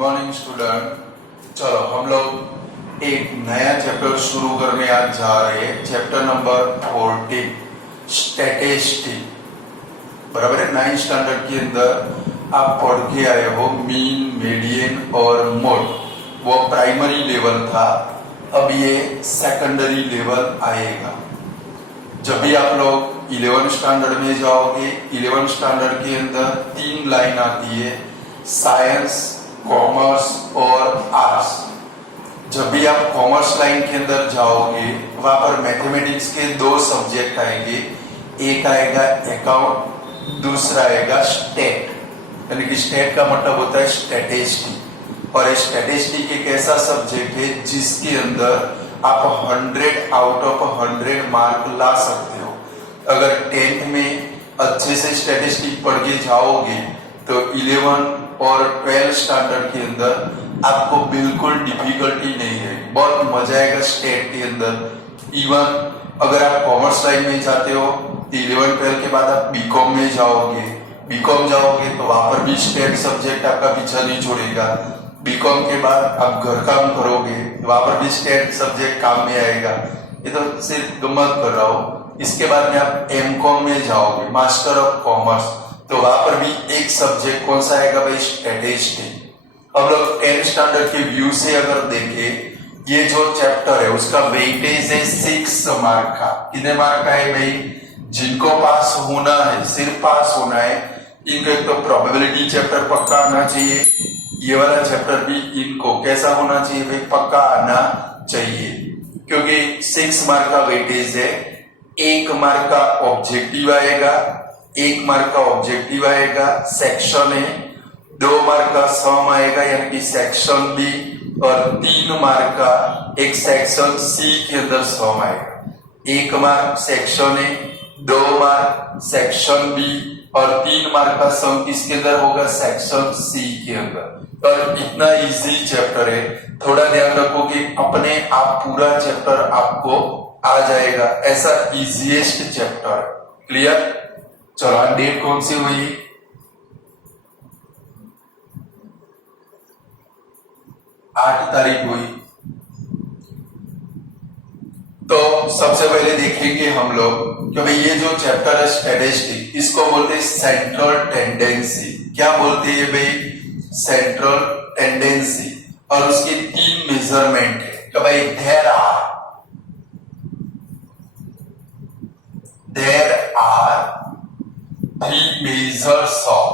Morning student. चलो हम लोग एक नया चैप्टर शुरू करने आज जा रहे हैं। चैप्टर नंबर 14 स्टैटिस्टिक, बराबर है। 9th स्टैंडर्ड के अंदर आप पढ़ के आए हो मीन, मीडियन और मोड। वो प्राइमरी लेवल था, अब ये सेकेंडरी लेवल आएगा। जब भी आप लोग 11th स्टैंडर्ड में जाओगे, 11th स्टैंडर्ड के अंदर 3 लाइन आती है, साइंस, कॉमर्स और आर्ट्स। जब भी आप कॉमर्स लाइन के अंदर जाओगे, वहां पर मैथमेटिक्स के 2 सब्जेक्ट आएंगे। एक आएगा अकाउंट, दूसरा आएगा स्टेट। यानी कि स्टेट का मतलब होता है स्टैटिस्टिक। और स्टैटिस्टिक एक ऐसा सब्जेक्ट है जिसके अंदर आप 100 आउट ऑफ 100 मार्क ला सकते हो। अगर 10th में अच्छे से स्टैटिस्टिक पढ़ के जाओगे तो 11 और 12 स्टैंडर्ड के अंदर आपको बिल्कुल डिफिकल्टी नहीं है, बहुत मजा आएगा स्टेट के अंदर। इवन अगर आप कॉमर्स लाइन में जाते हो तो 11-12 के बाद आप बीकॉम में जाओगे, तो वहां पर भी स्टेट सब्जेक्ट आपका पीछा नहीं छोड़ेगा। बीकॉम के बाद आप घर काम करोगे, वहां पर भी स्टेट सब्जेक्ट काम में आएगा। ये तो सिर्फ गम्मत कर रहा हूँ। इसके बाद में आप एमकॉम में जाओगे, मास्टर ऑफ कॉमर्स, तो वहां पर भी एक सब्जेक्ट कौन सा आएगा भाई, स्टैटिस्टिक। अब लोग 10th स्टैंडर्ड के व्यू से अगर देखें, ये जो चैप्टर है उसका वेटेज है 6 मार्क का। कितने मार्क का है भाई? जिनको पास होना है, सिर्फ पास होना है, इनको एक तो प्रोबेबिलिटी चैप्टर पक्का आना चाहिए। ये वाला चैप्टर भी इनको कैसा होना चाहिए भाई, पक्का आना चाहिए। क्योंकि 6 मार्क का वेटेज है। 1 मार्क का ऑब्जेक्टिव आएगा, 1 मार्क का ऑब्जेक्टिव आएगा, सेक्शन है। 2 मार्क का सम आएगा यानी कि सेक्शन बी, और 3 मार्क का एक सेक्शन सी के अंदर सम आएगा। 1 मार्क सेक्शन है, 2 मार्क सेक्शन बी और 3 मार्क का सम किसके अंदर होगा, सेक्शन सी के अंदर। और इतना इजी चैप्टर है, थोड़ा ध्यान रखो कि अपने आप पूरा चैप्टर आपको आ जाएगा। ऐसा इजीएस्ट चैप्टर, क्लियर। चलो डेट कौन सी हुई, 8 तारीख हुई। तो सबसे पहले देखेंगे हम लोग कि भाई ये जो चैप्टर है स्टैटिस्टिक, इसको बोलते हैं सेंट्रल टेंडेंसी। क्या बोलते हैं भाई, सेंट्रल टेंडेंसी। और उसके 3 मेजरमेंट है कि भाई there are 3 measures of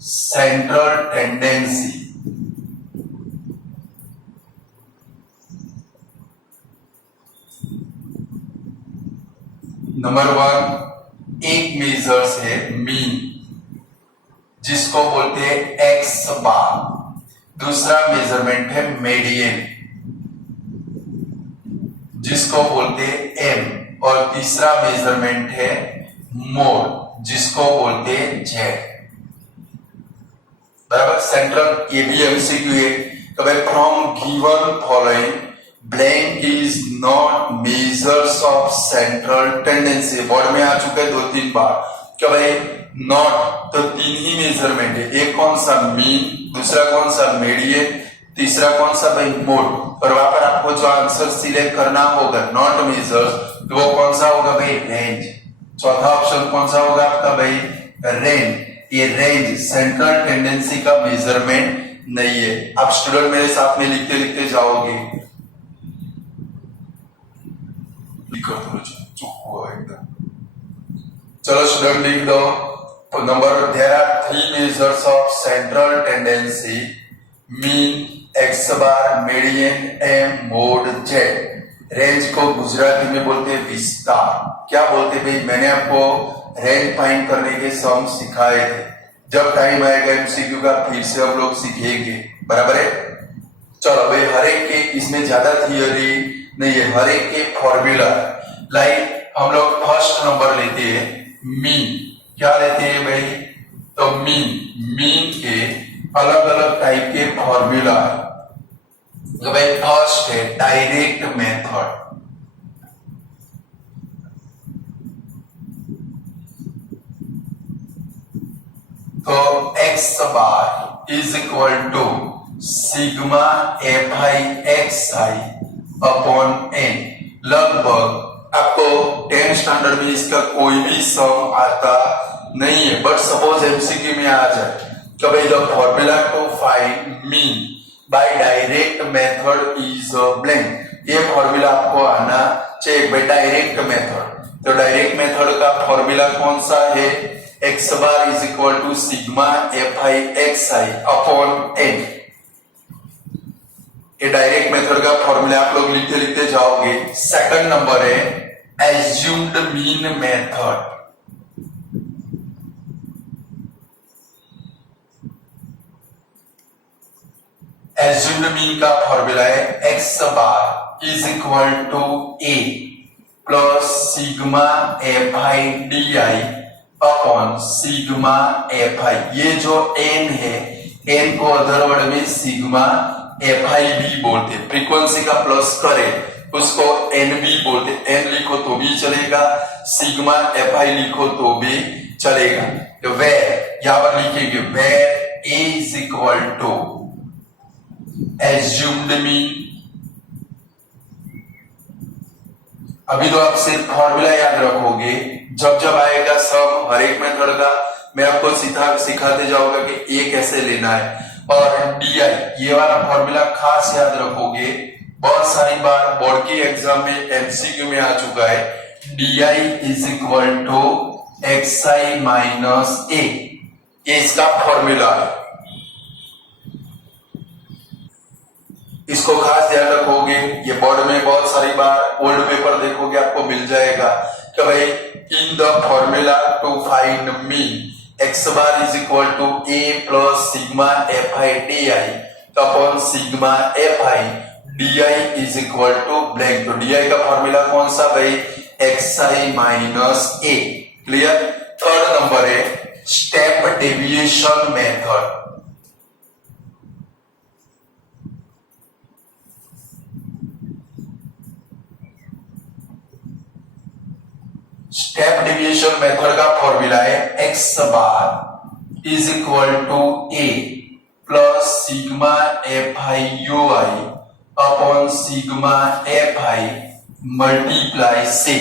central tendency। Number 1 एक मेजर्स है मीन, जिसको बोलते हैं एक्स बार। दूसरा मेजरमेंट है मीडियन, जिसको बोलते हैं एम। और तीसरा मेजरमेंट है मोड, जिसको बोलते हैं जेड। बराबर। सेंट्रल ये भी एमसीक्यू है। From given following blank is not measures of central tendency. Board में आ चुका है 2-3 बार कि भाई नॉट, तो 3 ही मेजरमेंट है। एक कौन सा, मीन, दूसरा कौन सा, मीडियन, तीसरा कौन सा भाई, मोड। और वहां पर आपको जो आंसर सिलेक्ट करना होगा नॉट मेजर्स, तो वो कौन सा होगा भाई, रेंज। चौथा ऑप्शन कौन सा होगा आपका भाई, रेंज। ये रेंज सेंट्रल टेंडेंसी का मेजरमेंट नहीं है। आप स्टूडेंट मेरे साथ में लिखते लिखते जाओगे, चलो स्टूडेंट लिख दो। तो number, there are 3 measures of central tendency, mean, x bar, median, M, mode, Z. Range को गुजराती में बोलते हैं विस्तार। क्या बोलते भाई, मैंने आपको रेंज फाइंड करने के सम सिखाए थे। जब टाइम आएगा एमसीक्यू का फिर से हम लोग सीखेंगे, बराबर है। चलो भाई, हर एक के इसमें ज्यादा थियरी नहीं है, हर एक के फॉर्मूला। लाइक हम लोग फर्स्ट नंबर लेते हैं मीन। क्या लेते हैं भाई, तो मीन के अलग अलग टाइप के फॉर्मूला है। भाई फर्स्ट है डायरेक्ट मेथड। तो x bar is equal to sigma F i x i upon n. लगभग आपको 10th स्टैंडर्ड में इसका कोई भी सम आता नहीं है, बट सपोज एमसीक्यू में आ जाए तो भाई the formula to find mean by direct method is blank. ये फॉर्मूला आपको आना चाहिए भाई, डायरेक्ट मेथड। तो डायरेक्ट मेथड का फॉर्मूला कौन सा है? X bar is equal to sigma F i x i upon n. ये डायरेक्ट मेथड का फॉर्मूला आप लोग लिखते लिखते जाओगे। सेकंड नंबर है assumed mean method. Assumed mean का फॉर्मूला है x bar is equal to A plus sigma F i d i upon sigma F I. ये जो एन है, एन को अदर वर्ड में सिग्मा एफ आई बी बोलते। Frequency का plus करे उसको एन बी बोलते। एन लिखो तो भी चलेगा, सिग्मा एफ आई लिखो तो भी चलेगा। तो वेर यहां पर लिखेंगे where a is equal to assumed mean. अभी तो आप सिर्फ फॉर्मूला याद रखोगे, जब जब आएगा सब हर एक मेथड का मैं आपको सिखाते जाऊंगा कि ए कैसे लेना है। और डी आई ये वाला फॉर्मूला खास याद रखोगे, बहुत सारी बार बोर्ड की एग्जाम में एमसीक्यू में आ चुका है। D I is equal to X I minus A, ये इसका फॉर्मूला है। इसको खास ध्यान रखोगे, ये बोर्ड में बहुत सारी बार ओल्ड पेपर देखोगे आपको मिल जाएगा कि भाई in the formula to find mean x bar is equal to A plus sigma F i d i upon sigma F i d I is equal to blank. तो d i का formula कौन सा भाई? X I minus a. Clear? Third number है step deviation method. Step deviation method का formula है x bar is equal to A plus sigma F I you I upon sigma F I multiply C.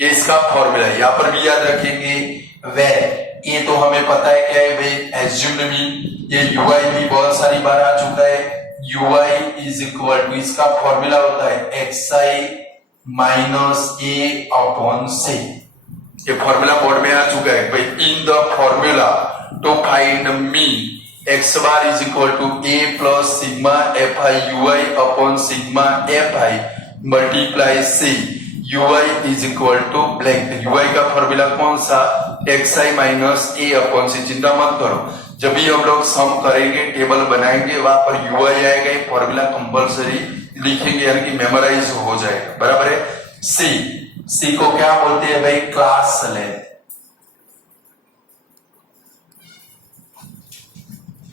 ये इसका formula है, यहां पर भी याद रखेंगे। वेर ये तो हमें पता है क्या है भाई, एज्यूम्ड मीन। ये यू आई भी बहुत सारी बार आ चुका है। U i is equal to, इसका फॉर्मूला होता है एक्स आई माइनस ए अपॉन सी। ये फॉर्मूला बोर्ड में आ चुका है भाई। In the formula to find mean x bar is equal to A plus sigma F I you I upon sigma F I multiply c. U i is equal to blank. You आई का formula कौन सा? X आई minus ए upon सी। चिंता मत करो, जब भी हम लोग सम करेंगे टेबल बनाएंगे वहां पर यू आई आएगा, ये फॉर्मूला कंपल्सरी लिखेंगे यानी कि मेमोराइज हो जाएगा। बराबर है? सी, सी को क्या बोलते हैं भाई? Class length.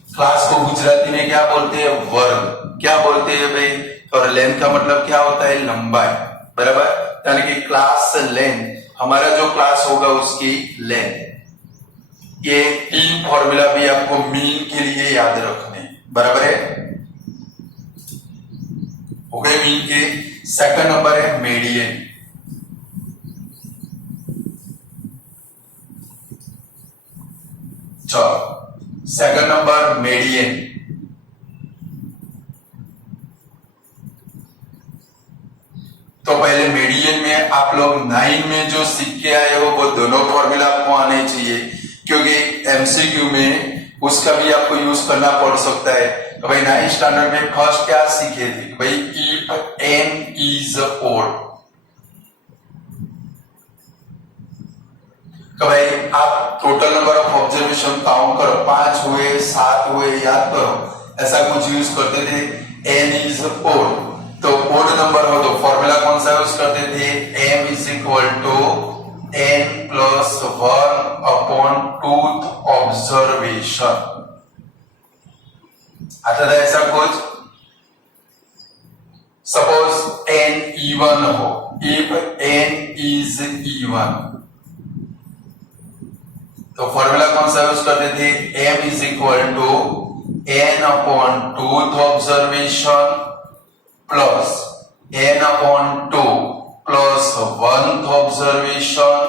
क्लास को गुजराती में क्या बोलते हैं? वर्ग। क्या बोलते हैं भाई? और लेंथ का मतलब क्या होता है? लंबाई। बराबर? यानी कि क्लास लेंथ, हमारा जो क्लास होगा उसकी लेंथ। ये तीन फॉर्मूला भी आपको मीन के लिए याद रखने। बराबर है? हो गए मीन के। सेकंड नंबर है मीडियन। Second number median. तो पहले मीडियन में आप लोग 9 में जो सीख के आए हो वो दोनों फॉर्मूला आपको आने चाहिए, क्योंकि एमसीक्यू में उसका भी आपको यूज करना पड़ सकता है। तो भाई 9th स्टैंडर्ड में फर्स्ट क्या सीखे थे भाई? If n is odd. तो भाई आप total number of observation count करो, 5 हुए 7 हुए, याद करो, ऐसा कुछ यूज करते थे। एन इज ओड, तो ओड नंबर हो तो फॉर्मूला कौन सा यूज करते थे? M is equal to n plus 1 upon two th observation. आता था ऐसा कुछ? सपोज एन इवन हो, इफ एन इज इवन तो फॉर्मूला कौन सा यूज करते थे, m is equal to n upon 2th observation plus n upon 2 plus 1th observation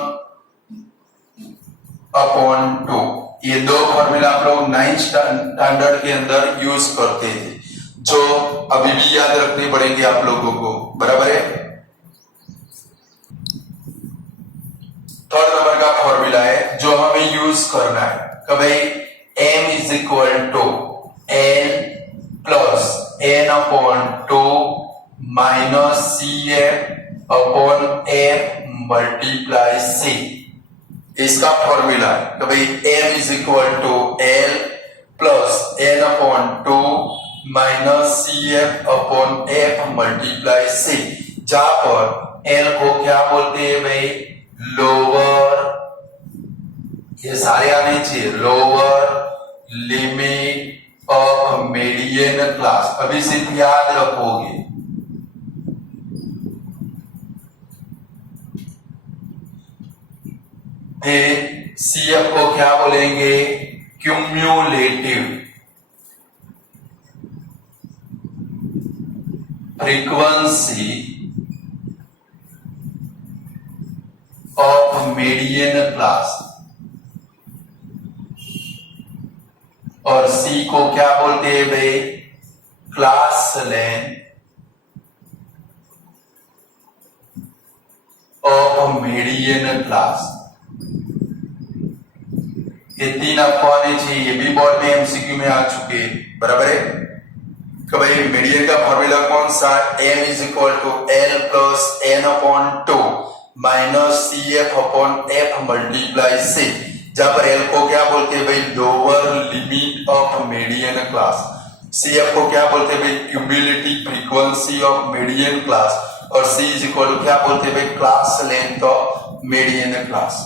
upon 2। ये दो फॉर्मूला आप लोग 9th स्टैंडर्ड के अंदर यूज करते थे, जो अभी भी याद रखने पड़ेंगे आप लोगों को, बराबर है। थर्ड नंबर का फॉर्मूला है जो हमें यूज करना है कि भाई m is equal to l plus n upon 2 minus C F upon F multiply C. इसका फॉर्मूला है कि भाई m is equal to l plus n upon 2 minus C F upon F multiply C, जहां पर l को क्या बोलते हैं भाई, लोअर, ये सारे आने चाहिए, lower limit of median class. अभी सिर्फ याद रखोगे, फिर सीएफ को क्या बोलेंगे, cumulative frequency of median class, और सी को क्या बोलते हैं भाई, class length of median class. ये तीन आपको आने चाहिए, ये भी बोर्ड में एमसीक्यू में आ चुके, बराबर है। कि भाई मीडियन का फॉर्मूला कौन सा, m is equal to l plus n upon 2 minus C F upon F multiply C, जहां पर l को क्या बोलते हैं भाई, lower limit of median class, C F को क्या बोलते हैं भाई, cumulative frequency of median class, और c इज इक्वल टू क्या बोलते हैं भाई, class length of median class.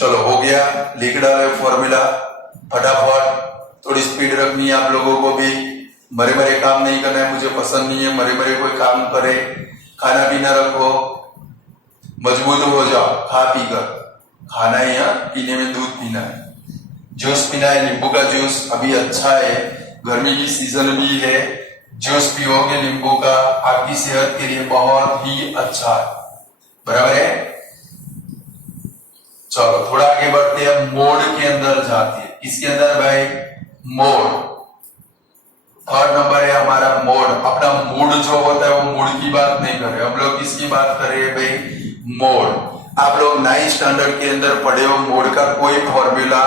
चलो हो गया, लिख डाले फॉर्मूला फटाफट, थोड़ी स्पीड रखनी है आप लोगों को भी, मरे मरे काम नहीं करना है, मुझे पसंद नहीं है मरे मरे कोई काम करे। खाना पीना रखो, मजबूत हो जाओ खा पी कर, खाना ही है, पीने में दूध पीना है, जूस पीना है, नींबू का जूस अभी अच्छा है, गर्मी की सीजन भी है, जूस पियोगे नींबू का, आपकी सेहत के लिए बहुत ही अच्छा है, बराबर है। चलो थोड़ा आगे बढ़ते हैं, मोड के अंदर जाते हैं, इसके अंदर भाई मोड, थर्ड नंबर है हमारा मोड। अपना मूड जो होता है वो मूड की बात नहीं कर रहे हम लोग, किसकी बात कर रहे हैं भाई, मोड। आप लोग 9th स्टैंडर्ड के अंदर पढ़े हो, मोड का कोई फॉर्मूला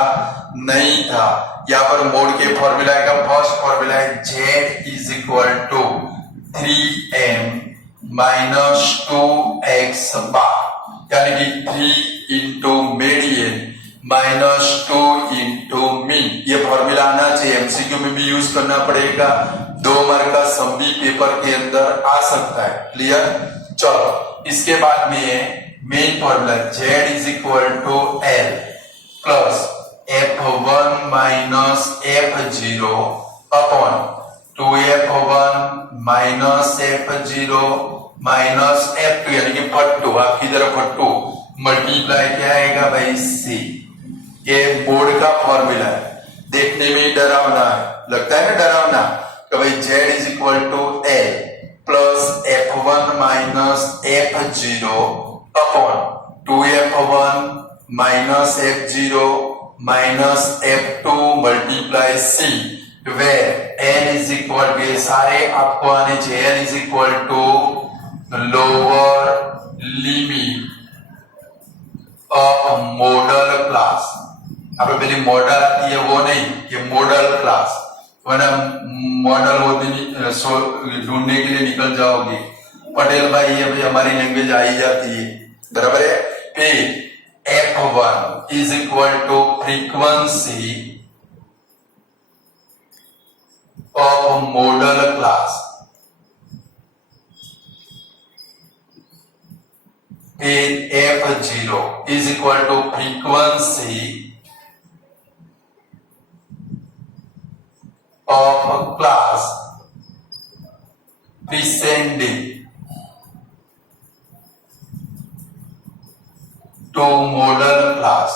नहीं था, यहाँ पर मोड के फॉर्मूला का फर्स्ट फॉर्मूला है z is equal to 3m minus 2x bar, यानी कि 3 into median minus 2 into mean. ये फॉर्मूला आना चाहिए, एमसीक्यू में भी यूज करना पड़ेगा, 2 मार्क का सम भी पेपर के अंदर आ सकता है, क्लियर। चलो इसके बाद में main formula z is equal to l plus f1 minus f0 upon 2f1 minus f0 minus f2, यानी कि फट्टू, आपकी तरफ फट्टू, मल्टीप्लाई क्या आएगा भाई c। ये बोर्ड का फॉर्मूला है, देखने में डरावना है, लगता है ना डरावना, कि भाई z is equal to l plus f1 minus f0 upon 2f1 minus f0 minus f2 multiply c, where l is equal to, सारे आपको आने चाहिए, l is equal to lower limit of modal class. अब पहले model आती है वो नहीं, ये मॉडल क्लास, वरना मॉडल होते ढूंढने के लिए निकल जाओगे, पटेल भाई ये भी हमारी लैंग्वेज आई जाती है, बराबर है। फिर f1 is equal to frequency of modal class, फिर f0 is equal to frequency of class descending to model class.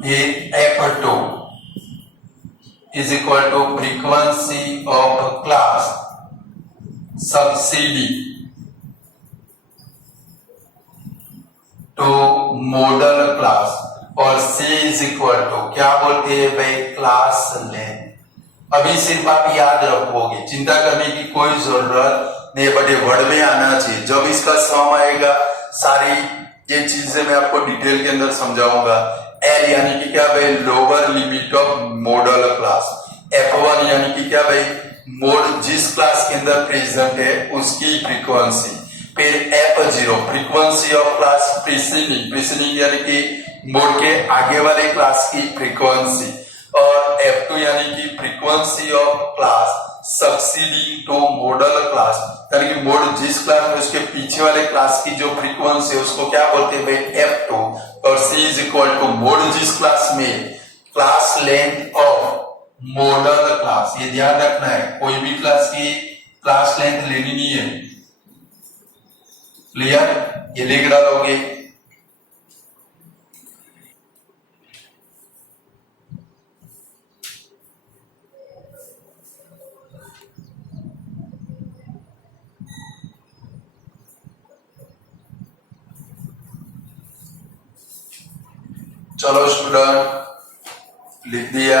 F2 is equal to frequency of class succeeding to model class और C is equal to क्या बोलते हैं भाई class length. अभी सिर्फ आप याद रखोगे, चिंता करने की कोई जरूरत नहीं, बड़े वर्ड में आना चाहिए। जब इसका सम आएगा सारी ये चीजें मैं आपको डिटेल के अंदर समझाऊंगा। एल यानी कि क्या भाई lower limit of modal class, F1 यानी कि क्या भाई मोड जिस क्लास के अंदर प्रेजेंट है उसकी फ्रीक्वेंसी, फिर F0 frequency of class preceding यानी कि मोड के आगे वाले क्लास की फ्रीक्वेंसी, और F2 यानी कि frequency of class succeeding to modal class, यानी कि मोड जिस क्लास में उसके पीछे वाले क्लास की जो फ्रीक्वेंसी है उसको क्या बोलते हैं भाई F2, और C is equal to mode जिस क्लास में class length of modal class. ये ध्यान रखना है, कोई भी क्लास की क्लास लेंथ लेनी नहीं है। क्लियर? ये लिख डालोगे। चलो स्टूडेंट लिख दिया।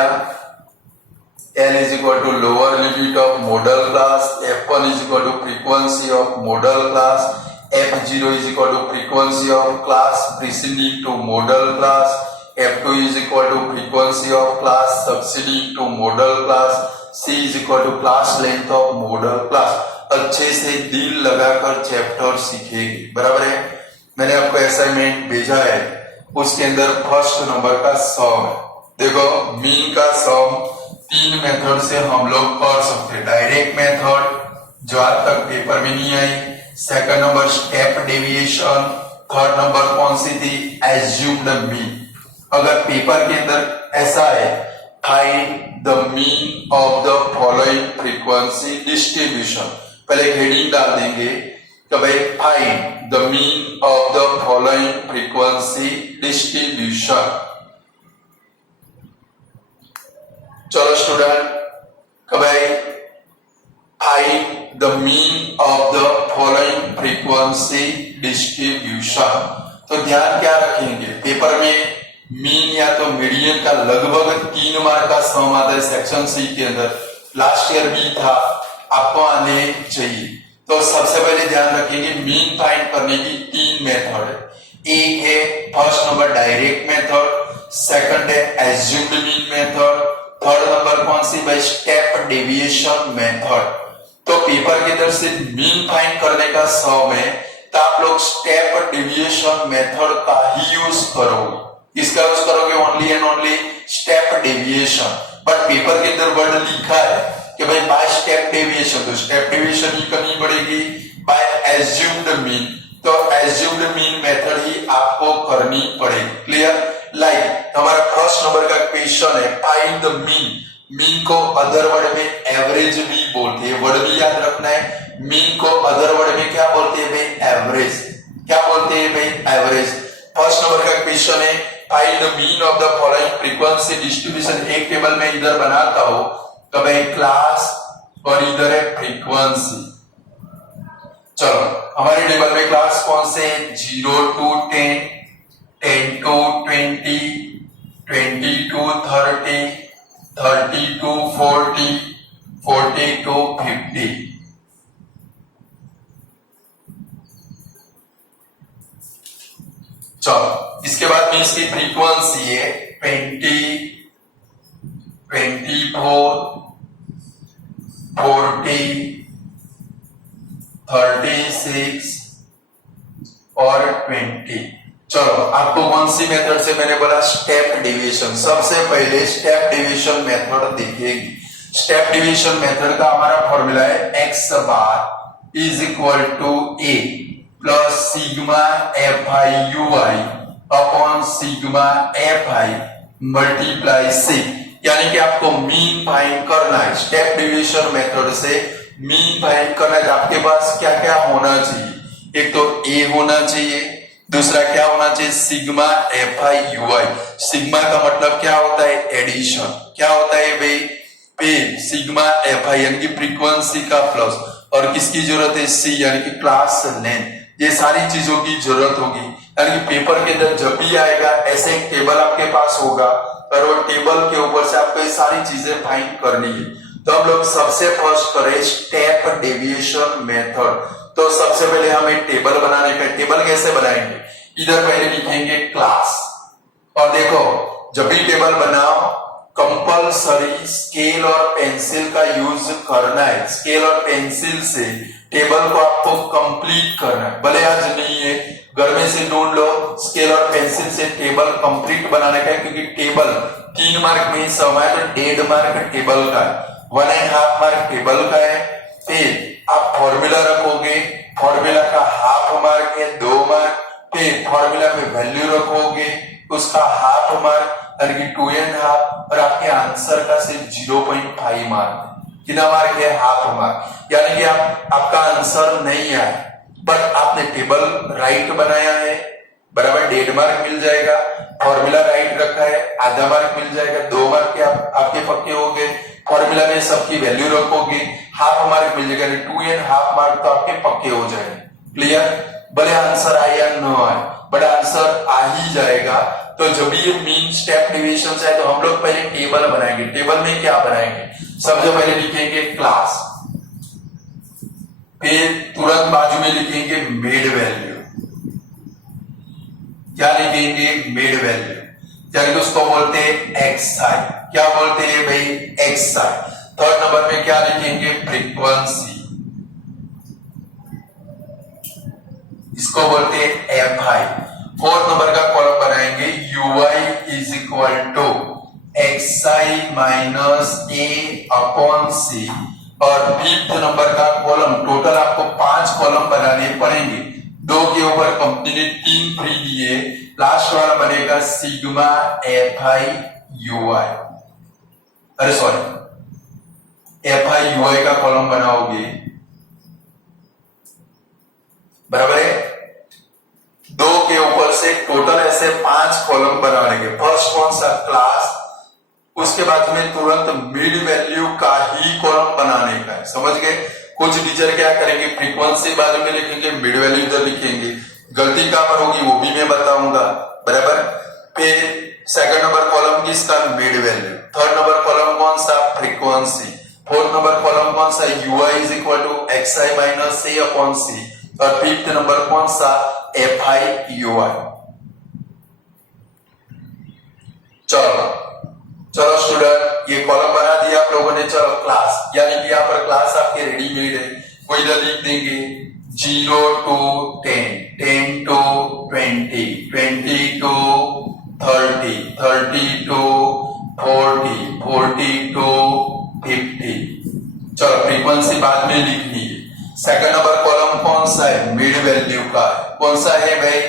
L is equal to lower limit of model class, F1 is equal to frequency of model class, F0 is equal to frequency of class preceding to model class, F2 is equal to frequency of class succeeding to model class, C is equal to class length of model class। अच्छे से दिल लगाकर chapter सीखेगी, बराबर है। मैंने आपको assignment भेजा है, उसके अंदर फर्स्ट नंबर का सम है। देखो मीन का सम 3 मेथड से हम लोग कर सकते हैं। डायरेक्ट मेथड जो आज तक पेपर में नहीं आई, second number step deviation, third number कौन सी थी एज्यूम्ड मीन। अगर पेपर के अंदर ऐसा है find the mean of the following frequency distribution, पहले हेडिंग डाल देंगे कि भाई find the mean of the following frequency distribution. चलो स्टूडेंट भाई find the mean of the following frequency distribution. तो ध्यान क्या रखेंगे, पेपर में मीन या तो मीडियन का लगभग 3 मार्क का सम आता है सेक्शन सी के अंदर, लास्ट ईयर भी था, आपको आने चाहिए। तो सबसे पहले ध्यान रखेंगे मीन फाइंड करने की 3 मेथड है। एक है first number direct method, second है assumed mean method, third number कौन सी भाई स्टेप डेविएशन मेथड। तो पेपर के अंदर से मीन फाइंड करने का सम है तो आप लोग स्टेप डेविएशन मेथड का ही यूज करोगे। किसका यूज करोगे? Only and only step deviation. But paper के अंदर वर्ड लिखा है कि भाई बाय स्टेप डेविएशन, तो स्टेप डेविएशन ही करनी पड़ेगी। बाय एज्यूम्ड मीन, तो एज्यूम्ड मीन मेथड ही आपको करनी पड़ेगी। क्लियर? लाइक हमारा फर्स्ट नंबर का क्वेश्चन है फाइंड द मीन। मीन को अदर वर्ड में एवरेज भी बोलते हैं, वर्ड भी याद रखना है। मीन को अदर वर्ड में क्या बोलते हैं भाई? एवरेज। क्या बोलते हैं भाई? एवरेज। फर्स्ट नंबर का क्वेश्चन है find the mean of the following frequency distribution. एक टेबल में इधर बनाता हो तो भाई क्लास और इधर है फ्रीक्वेंसी। चलो हमारे टेबल में क्लास कौन से? 0 to 10, 10 to 20, 20 to 30, 30 to 40, 40 to 50। चलो इसके बाद में इसकी फ्रीक्वेंसी है 20, 24, 40, 36 और 20। चलो आपको कौन सी मेथड से मैंने बोला? Step division. सबसे पहले स्टेप डिवीजन मेथड देखिएगी। स्टेप डिवीजन मेथड का हमारा फॉर्मूला है x bar is equal to a plus sigma fi ui upon sigma fi multiply c। यानी कि आपको मीन फाइंड करना है। स्टेप डिवीजन मेथड से मीन फाइंड करना है तो आपके पास क्या क्या होना चाहिए? एक तो ए होना चाहिए, दूसरा क्या होना चाहिए? Sigma F I you I. Sigma का मतलब क्या होता है? एडिशन। क्या होता है भाई? पे सिग्मा एफ आई यानी कि फ्रीक्वेंसी का प्लस, और किसकी जरूरत है? सी यानी कि क्लास लेंथ। ये सारी चीजों की जरूरत होगी, यानी कि पेपर के अंदर जब भी आएगा ऐसे एक टेबल आपके पास होगा और वो टेबल के ऊपर से आपको ये सारी चीजें फाइंड करनी है। तो हम लोग सबसे फर्स्ट करें स्टेप डेविएशन मेथड। तो सबसे पहले हमें टेबल बनाने का, टेबल कैसे बनाएंगे? इधर पहले लिखेंगे क्लास, और देखो जब भी टेबल बनाओ कंपलसरी स्केल और पेंसिल का यूज करना है। स्केल और पेंसिल से टेबल को आपको कंप्लीट करना है, भले आज नहीं है घर में से ढूंढ लो। स्केल और पेंसिल से टेबल कंप्लीट बनाने का है, क्योंकि टेबल 3 मार्क में ही सम है, तो 1.5 मार्क टेबल का है, 1.5 मार्क टेबल का है। फिर आप फॉर्मूला रखोगे, फॉर्मूला का हाफ मार्क है 2 मार्क। फिर फॉर्मूला पे वैल्यू रखोगे, उसका हाफ मार्क यानी कि 2.5, और आपके आंसर का सिर्फ 0.5 मार्क। कितना मार्क है? Half mark. यानी कि आपका आंसर नहीं आया, बट आपने टेबल राइट बनाया है, बराबर 1.5 मार्क मिल जाएगा। फॉर्मूला राइट रखा है, आधा मार्क मिल जाएगा, 2 मार्क के आपके पक्के हो गए। फॉर्मूला में सबकी वैल्यू रखोगे, हाफ मार्क मिल जाएगा, 2.5 मार्क तो आपके पक्के हो जाएंगे। क्लियर? भले आंसर आए या न आए, बट आंसर आ ही जाएगा। तो जब ये मीन स्टेप डेविएशन है तो हम लोग पहले टेबल बनाएंगे। टेबल में क्या बनाएंगे? सबसे पहले लिखेंगे क्लास, फिर तुरंत बाजू में लिखेंगे मेड वैल्यू। क्या लिखेंगे? मेड वैल्यू, यानी कि उसको बोलते हैं एक्सआई। क्या बोलते हैं भाई? एक्सआई। थर्ड नंबर में क्या लिखेंगे? फ्रीक्वेंसी, इसको बोलते हैं एफ आई। फोर्थ नंबर का कॉलम बनाएंगे UI is equal to XI minus A upon C. और फिफ्थ नंबर का कॉलम, टोटल आपको 5 कॉलम बनाने पड़ेंगे, 2 के ऊपर कंपनी ने 3 फ्री दिए। लास्ट वाला बनेगा सिग्मा एफ आई यू आई, अरे सॉरी एफ आई यू आई का कॉलम बनाओगे, बराबर है। 2 के ऊपर से टोटल ऐसे 5 कॉलम बनाएंगे। फर्स्ट कौन सा? क्लास, उसके बाद में तुरंत मिड वैल्यू का ही कॉलम बनाने का है। समझ गए? कुछ टीचर क्या करेंगे? फ्रीक्वेंसी बाद में लिखेंगे, मिड वैल्यू इधर लिखेंगे। गलती कहां पर होगी वो भी मैं बताऊंगा, बराबर। फिर सेकंड नंबर कॉलम किसका? Mid value. Third number column कौन सा? फ्रीक्वेंसी। फोर्थ नंबर कॉलम कौन सा? UI is equal to XI minus A upon C. और फिफ्थ नंबर कौन सा? F I you I. चलो स्टूडेंट, ये कॉलम बना दिया आप लोगों ने। चलो क्लास, यानी कि यहाँ पर क्लास आपके रेडीमेड है। कोई इधर लिख देंगे 0 to 10, 10 to 20, 20 to 30, 30 to 40, 40 to 50। चलो फ्रीक्वेंसी बाद में लिखनी है। सेकंड नंबर कॉलम कौन सा है? मिड वैल्यू का। कौन सा है भाई?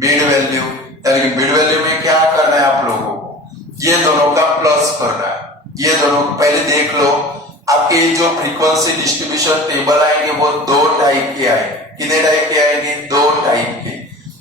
Mid value. यानी कि मिड वैल्यू में क्या करना है आप लोगों को? ये दोनों का प्लस करना है। ये दोनों पहले देख लो, आपके जो फ्रीक्वेंसी डिस्ट्रीब्यूशन टेबल आएंगे वो 2 टाइप के आएंगे। कितने टाइप के आएंगे? 2 टाइप के।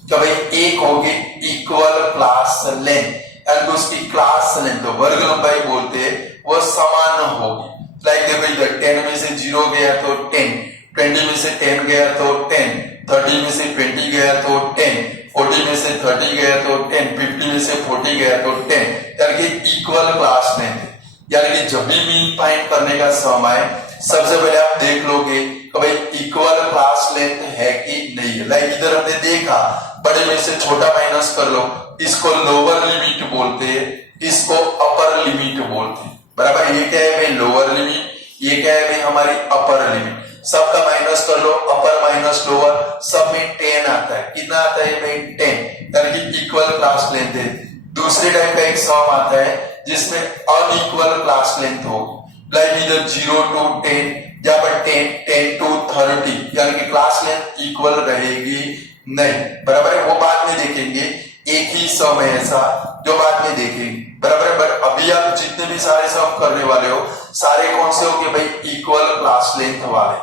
तो भाई एक होगी इक्वल क्लास लेंथ, यानी उसकी क्लास लेंथ वर्ग लंबाई बोलते हैं, वो समान होगी। लाइक देखो इधर 10 में से 0 गया तो 10, 20 में से 10 गया तो 10, 30 में से 20 गया तो 10, 40 में से 30 गया तो 10, 50 में से 40 गया तो 10, यानी कि इक्वल क्लास लेंथ। यानी कि जब भी मीन फाइंड करने का समय सबसे पहले आप देख लोगे कि भाई इक्वल क्लास लेंथ है कि नहीं है। लाइक इधर हमने देखा, बड़े में से छोटा माइनस कर लो, इसको लोअर लिमिट बोलते हैं, इसको अपर लिमिट बोलते हैं, बराबर। ये क्या है भाई? Lower limit. ये क्या है भाई? हमारी अपर लिमिट। सबका माइनस कर लो, अपर माइनस लोअर, सब में 10 आता है। कितना आता है भाई? 10, यानी कि इक्वल क्लास लेंथ है। दूसरे टाइप का एक सम आता है जिसमें अनइक्वल क्लास लेंथ होगी। लाइक इधर 0 to 10, यहाँ पर 10 to 30, यानी कि क्लास लेंथ इक्वल रहेगी नहीं, बराबर है। वो बाद में देखेंगे, एक ही सम है ऐसा जो बाद में देखेंगे, बराबर है। बट अभी आप जितने भी सारे सम करने वाले हो सारे कौन से होंगे भाई, इक्वल क्लास लेंथ वाले।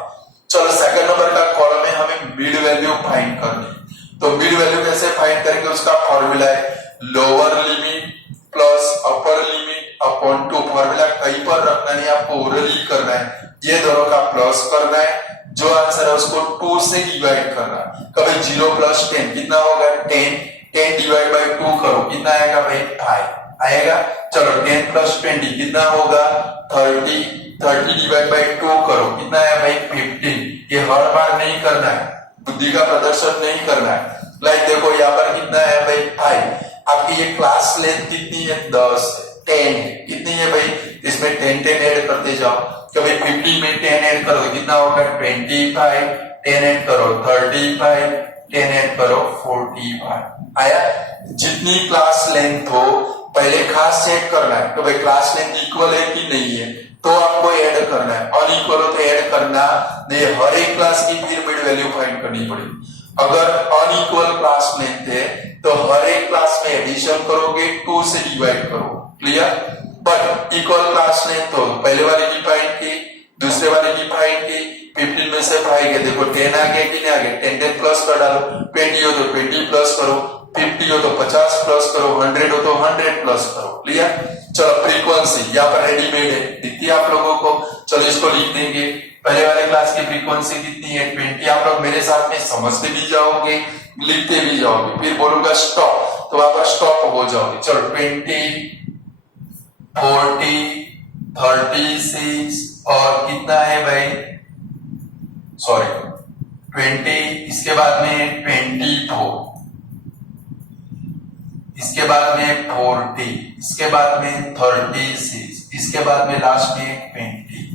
चलो सेकंड नंबर का कॉलम में हमें मिड वैल्यू फाइंड करनी। तो मिड वैल्यू कैसे फाइंड करेंगे, उसका फॉर्मूला है lower limit plus upper limit upon 2। Formula कहीं पर रखना नहीं, आपको ओरली करना है। ये दोनों का प्लस करना है, जो आंसर है उसको 2 से डिवाइड करना। कभी 0 प्लस 10 कितना होगा 10, 10 डिवाइड बाई 2 करो, कितना आएगा भाई 5 आएगा। चलो 10 प्लस 20 कितना होगा 30, 30 डिवाइड बाई 2 करो, कितना है भाई 15। ये हर बार नहीं करना है, बुद्धि का प्रदर्शन नहीं करना है। लाइक देखो यहाँ पर कितना है भाई 5। आपकी ये क्लास लेंथ कितनी है 10, 10 कितनी है भाई, इसमें 10 10 ऐड करते जाओ। कभी 50 में 10 ऐड करो कितना होगा 25, 10 ऐड करो 35, 10 ऐड करो 45 आया। जितनी क्लास लेंथ हो पहले खास चेक करना है तो भाई क्लास लेंथ इक्वल है कि नहीं है, तो आपको ऐड करना है। अनइक्वल हो तो ऐड करना नहीं, हर एक क्लास की फिर मिड वैल्यू फाइंड करनी पड़ेगी। अगर अनइक्वल क्लास लेंथ है तो हर एक क्लास में एडिशन करोगे 2 से डिवाइड करो, clear. But equal class length तो पहले वाले की फाइंड की, दूसरे वाले की फाइंड की, 15 में से 5 गए, देखो 10 आ गया कि नहीं आ गया, 10 10 प्लस कर डालो, 20 हो तो 20 प्लस करो, 50 हो तो 50 प्लस करो, 100 हो तो 100 प्लस करो, क्लियर। चलो फ्रीक्वेंसी यहाँ पर रेडीमेड है, दिखती है आप लोगों को। चलो इसको लिख देंगे, पहले वाले क्लास की फ्रीक्वेंसी कितनी है 20। आप लोग मेरे साथ में समझते भी जाओगे लिखते भी जाओगे, फिर बोलूंगा स्टॉप तो वहां पर स्टॉप हो जाओगे। चलो 20, 40, 36 और कितना है भाई, सॉरी 20, इसके बाद में 24, इसके बाद में 40, इसके बाद में 36, इसके बाद में लास्ट में 20।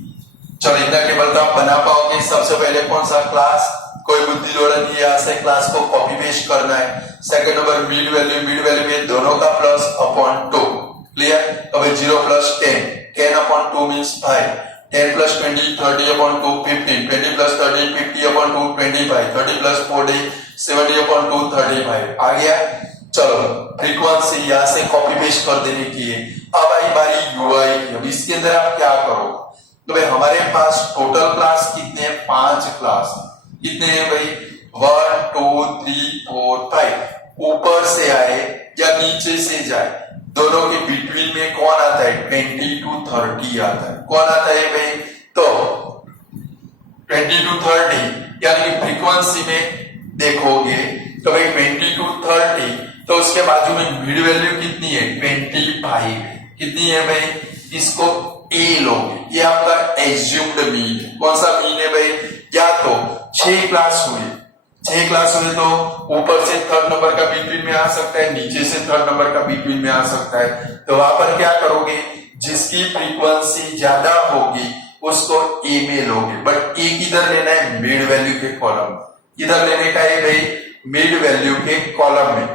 चलो इतना टेबल तो आप बना पाओगे। सबसे पहले कौन सा क्लास, कोई बुद्धि जोड़ा नहीं, यहाँ से क्लास को कॉपी पेस्ट करना है। सेकंड नंबर मिड वैल्यू में दोनों का प्लस अपॉन 2, क्लियर। अभी 0 plus 10, 10 upon 2 means 5, 10 plus 20 30 upon 2 15, 20 plus 30 50 upon 2 25, 30 plus 40 70 upon 2 35 आ गया। चलो फ्रीक्वेंसी यहाँ से कॉपी पेस्ट कर देने की है। अब आई बारी यूआई की। अब इसके अंदर आप क्या करो, तो भाई हमारे पास टोटल क्लास कितने हैं 5 क्लास, कितने हैं भाई 1 2 3 4 5। ऊपर से आए या नीचे से जाए, दोनों के बिटवीन में कौन आता है 20 to 30 आता है। कौन आता है भाई, तो 20 to 30 यानी कि फ्रीक्वेंसी में देखोगे तो भाई 20 to 30, तो उसके बाजू में मिड वैल्यू कितनी है 25, कितनी है भाई, इसको ए लोगे, ये आपका एज्यूम्ड मीन है। कौन सा मीन है भाई, या तो 6 क्लास हुए तो ऊपर से थर्ड नंबर का बिटवीन में आ सकता है, नीचे से थर्ड नंबर का बिटवीन में आ सकता है। तो वहां पर क्या करोगे, जिसकी फ्रीक्वेंसी ज्यादा होगी उसको ए में लोगे। बट ए किधर लेना है, मिड वैल्यू के कॉलम, किधर लेने का है भाई, मिड वैल्यू के कॉलम में।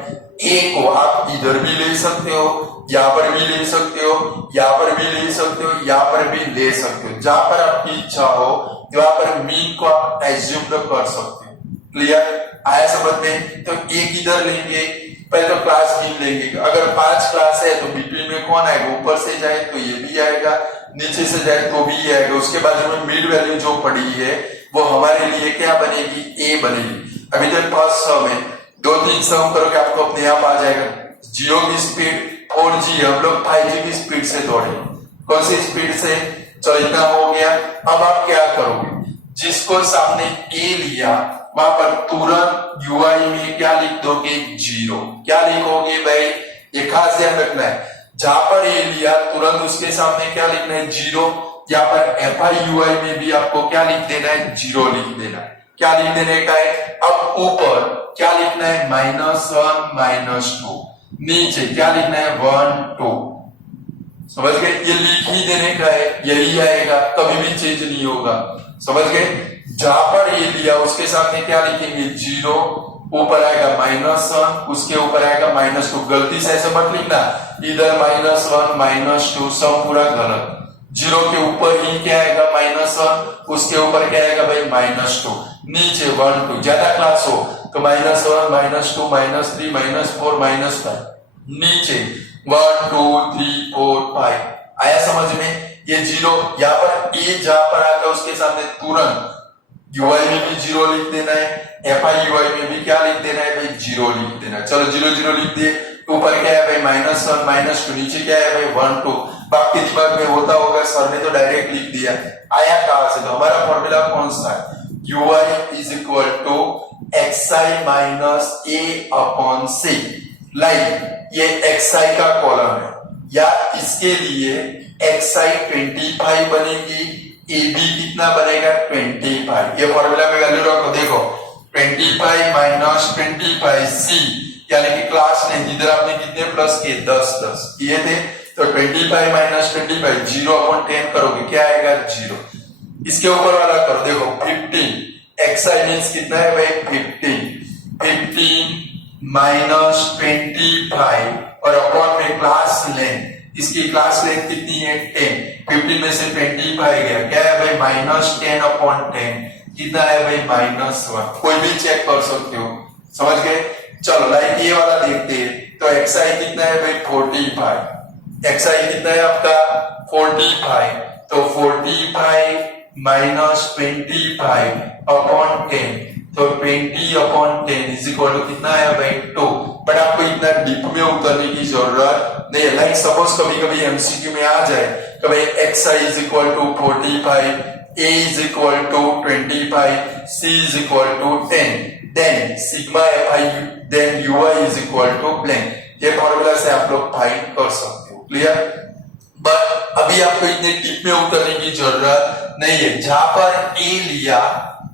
ए को आप इधर भी ले सकते हो, यहाँ पर भी ले सकते हो, यहाँ पर भी ले सकते हो, यहाँ पर भी ले सकते हो, जहां पर आपकी इच्छा हो वहां पर मीन को आप एज्यूम कर सकते हो, क्लियर आया समझ में। तो ए किधर लेंगे, पहले तो क्लास गिन लेंगे। अगर 5 क्लास है तो बिटवीन में कौन आएगा, ऊपर से जाए तो ये भी आएगा, नीचे से जाए तो भी आएगा। उसके बाद में मिड वैल्यू जो पड़ी है वो हमारे लिए क्या बनेगी, ए बनेगी। अभी तो फर्स्ट सम है, 2-3 सम करोगे आपको अपने आप आ जाएगा। जियो की स्पीड 4G, हम लोग 5G की स्पीड से दौड़े, कौन सी स्पीड से। चलो इतना हो गया। अब आप क्या करोगे, जिसको सामने ए लिया वहां पर तुरंत यूआई में क्या लिख दोगे 0। क्या लिखोगे भाई, ये खास ध्यान रखना है, जहां पर ए लिया तुरंत उसके सामने क्या लिखना है 0। यहाँ पर एफआई यूआई में भी आपको क्या लिख देना है 0 लिख देना है। क्या लिख देने का है, अब ऊपर क्या लिखना है -1 -2, नीचे क्या लिखना है 1 2। समझ गए, ये लिख ही देने का है, यही आएगा, कभी भी चेंज नहीं होगा। समझ गए, जहां पर ये लिया उसके सामने क्या लिखेंगे 0, ऊपर आएगा -1, उसके ऊपर आएगा -2। गलती से ऐसे मत लिखना, इधर -1 -2 सब पूरा गलत। 0 के ऊपर ही क्या आएगा -1, उसके ऊपर क्या आएगा भाई -2, नीचे 1 2। ज्यादा क्लास हो तो -1 -2 -3 -4 -5, नीचे 1 2 3 4 5। आया समझ में। ये जीरो, यहाँ पर ए जहां पर आता है उसके सामने तुरंत यूआई में भी जीरो लिख देना है, एफआई यूआई में भी क्या लिख देना है भाई, जीरो लिख देना है। चलो जीरो जीरो लिख दिए, ऊपर क्या है भाई -1 -2, नीचे क्या है भाई 1 2। आपके दिमाग में होता होगा सर ने तो डायरेक्ट लिख दिया, आया कहां से, तो हमारा फॉर्मूला कौन सा है, ui is equal to xi minus a upon c। Like ये xi का कॉलम है, या इसके लिए xi 25 बनेगी, ab कितना बनेगा 25। ये फॉर्मूला में वैल्यू रखो, देखो 25 माइनस 25c, यानी कि क्लास ने इधर आपने कितने प्लस किए 10 10 किए थे, तो 25 माइनस 25 0 अपॉन 10 करोगे क्या आएगा 0। इसके ऊपर वाला करो, देखो 15, xi मींस कितना है भाई 15 माइनस 25 और अपॉन में क्लास लेंथ, इसकी क्लास लेंथ कितनी है 10, 15 में से 25 गया, क्या है भाई -10 अपॉन 10, कितना है भाई -1। कोई भी चेक कर सकते हो, समझ गए। चलो लाइक ये वाला देखते हैं, तो xi कितना है भाई 45, xi कितना है आपका 45, तो 45 माइनस 25 अपॉन 10, तो 20 अपॉन 10 इज इक्वल टू कितना है भाई 2। बट आपको इतना डीप में उतरने की जरूरत नहीं है। लाइक सपोज कभी कभी एमसीक्यू में आ जाए कि भाई xi is equal to 45, a is equal to 25, c is equal to 10, then sigma fi then ui is equal to blank. ये फॉर्मूला से आप लोग फाइंड कर सकते हो, क्लियर। बट अभी आपको इतने डीप में उतरने की जरूरत नहीं है। जहां पर a लिया,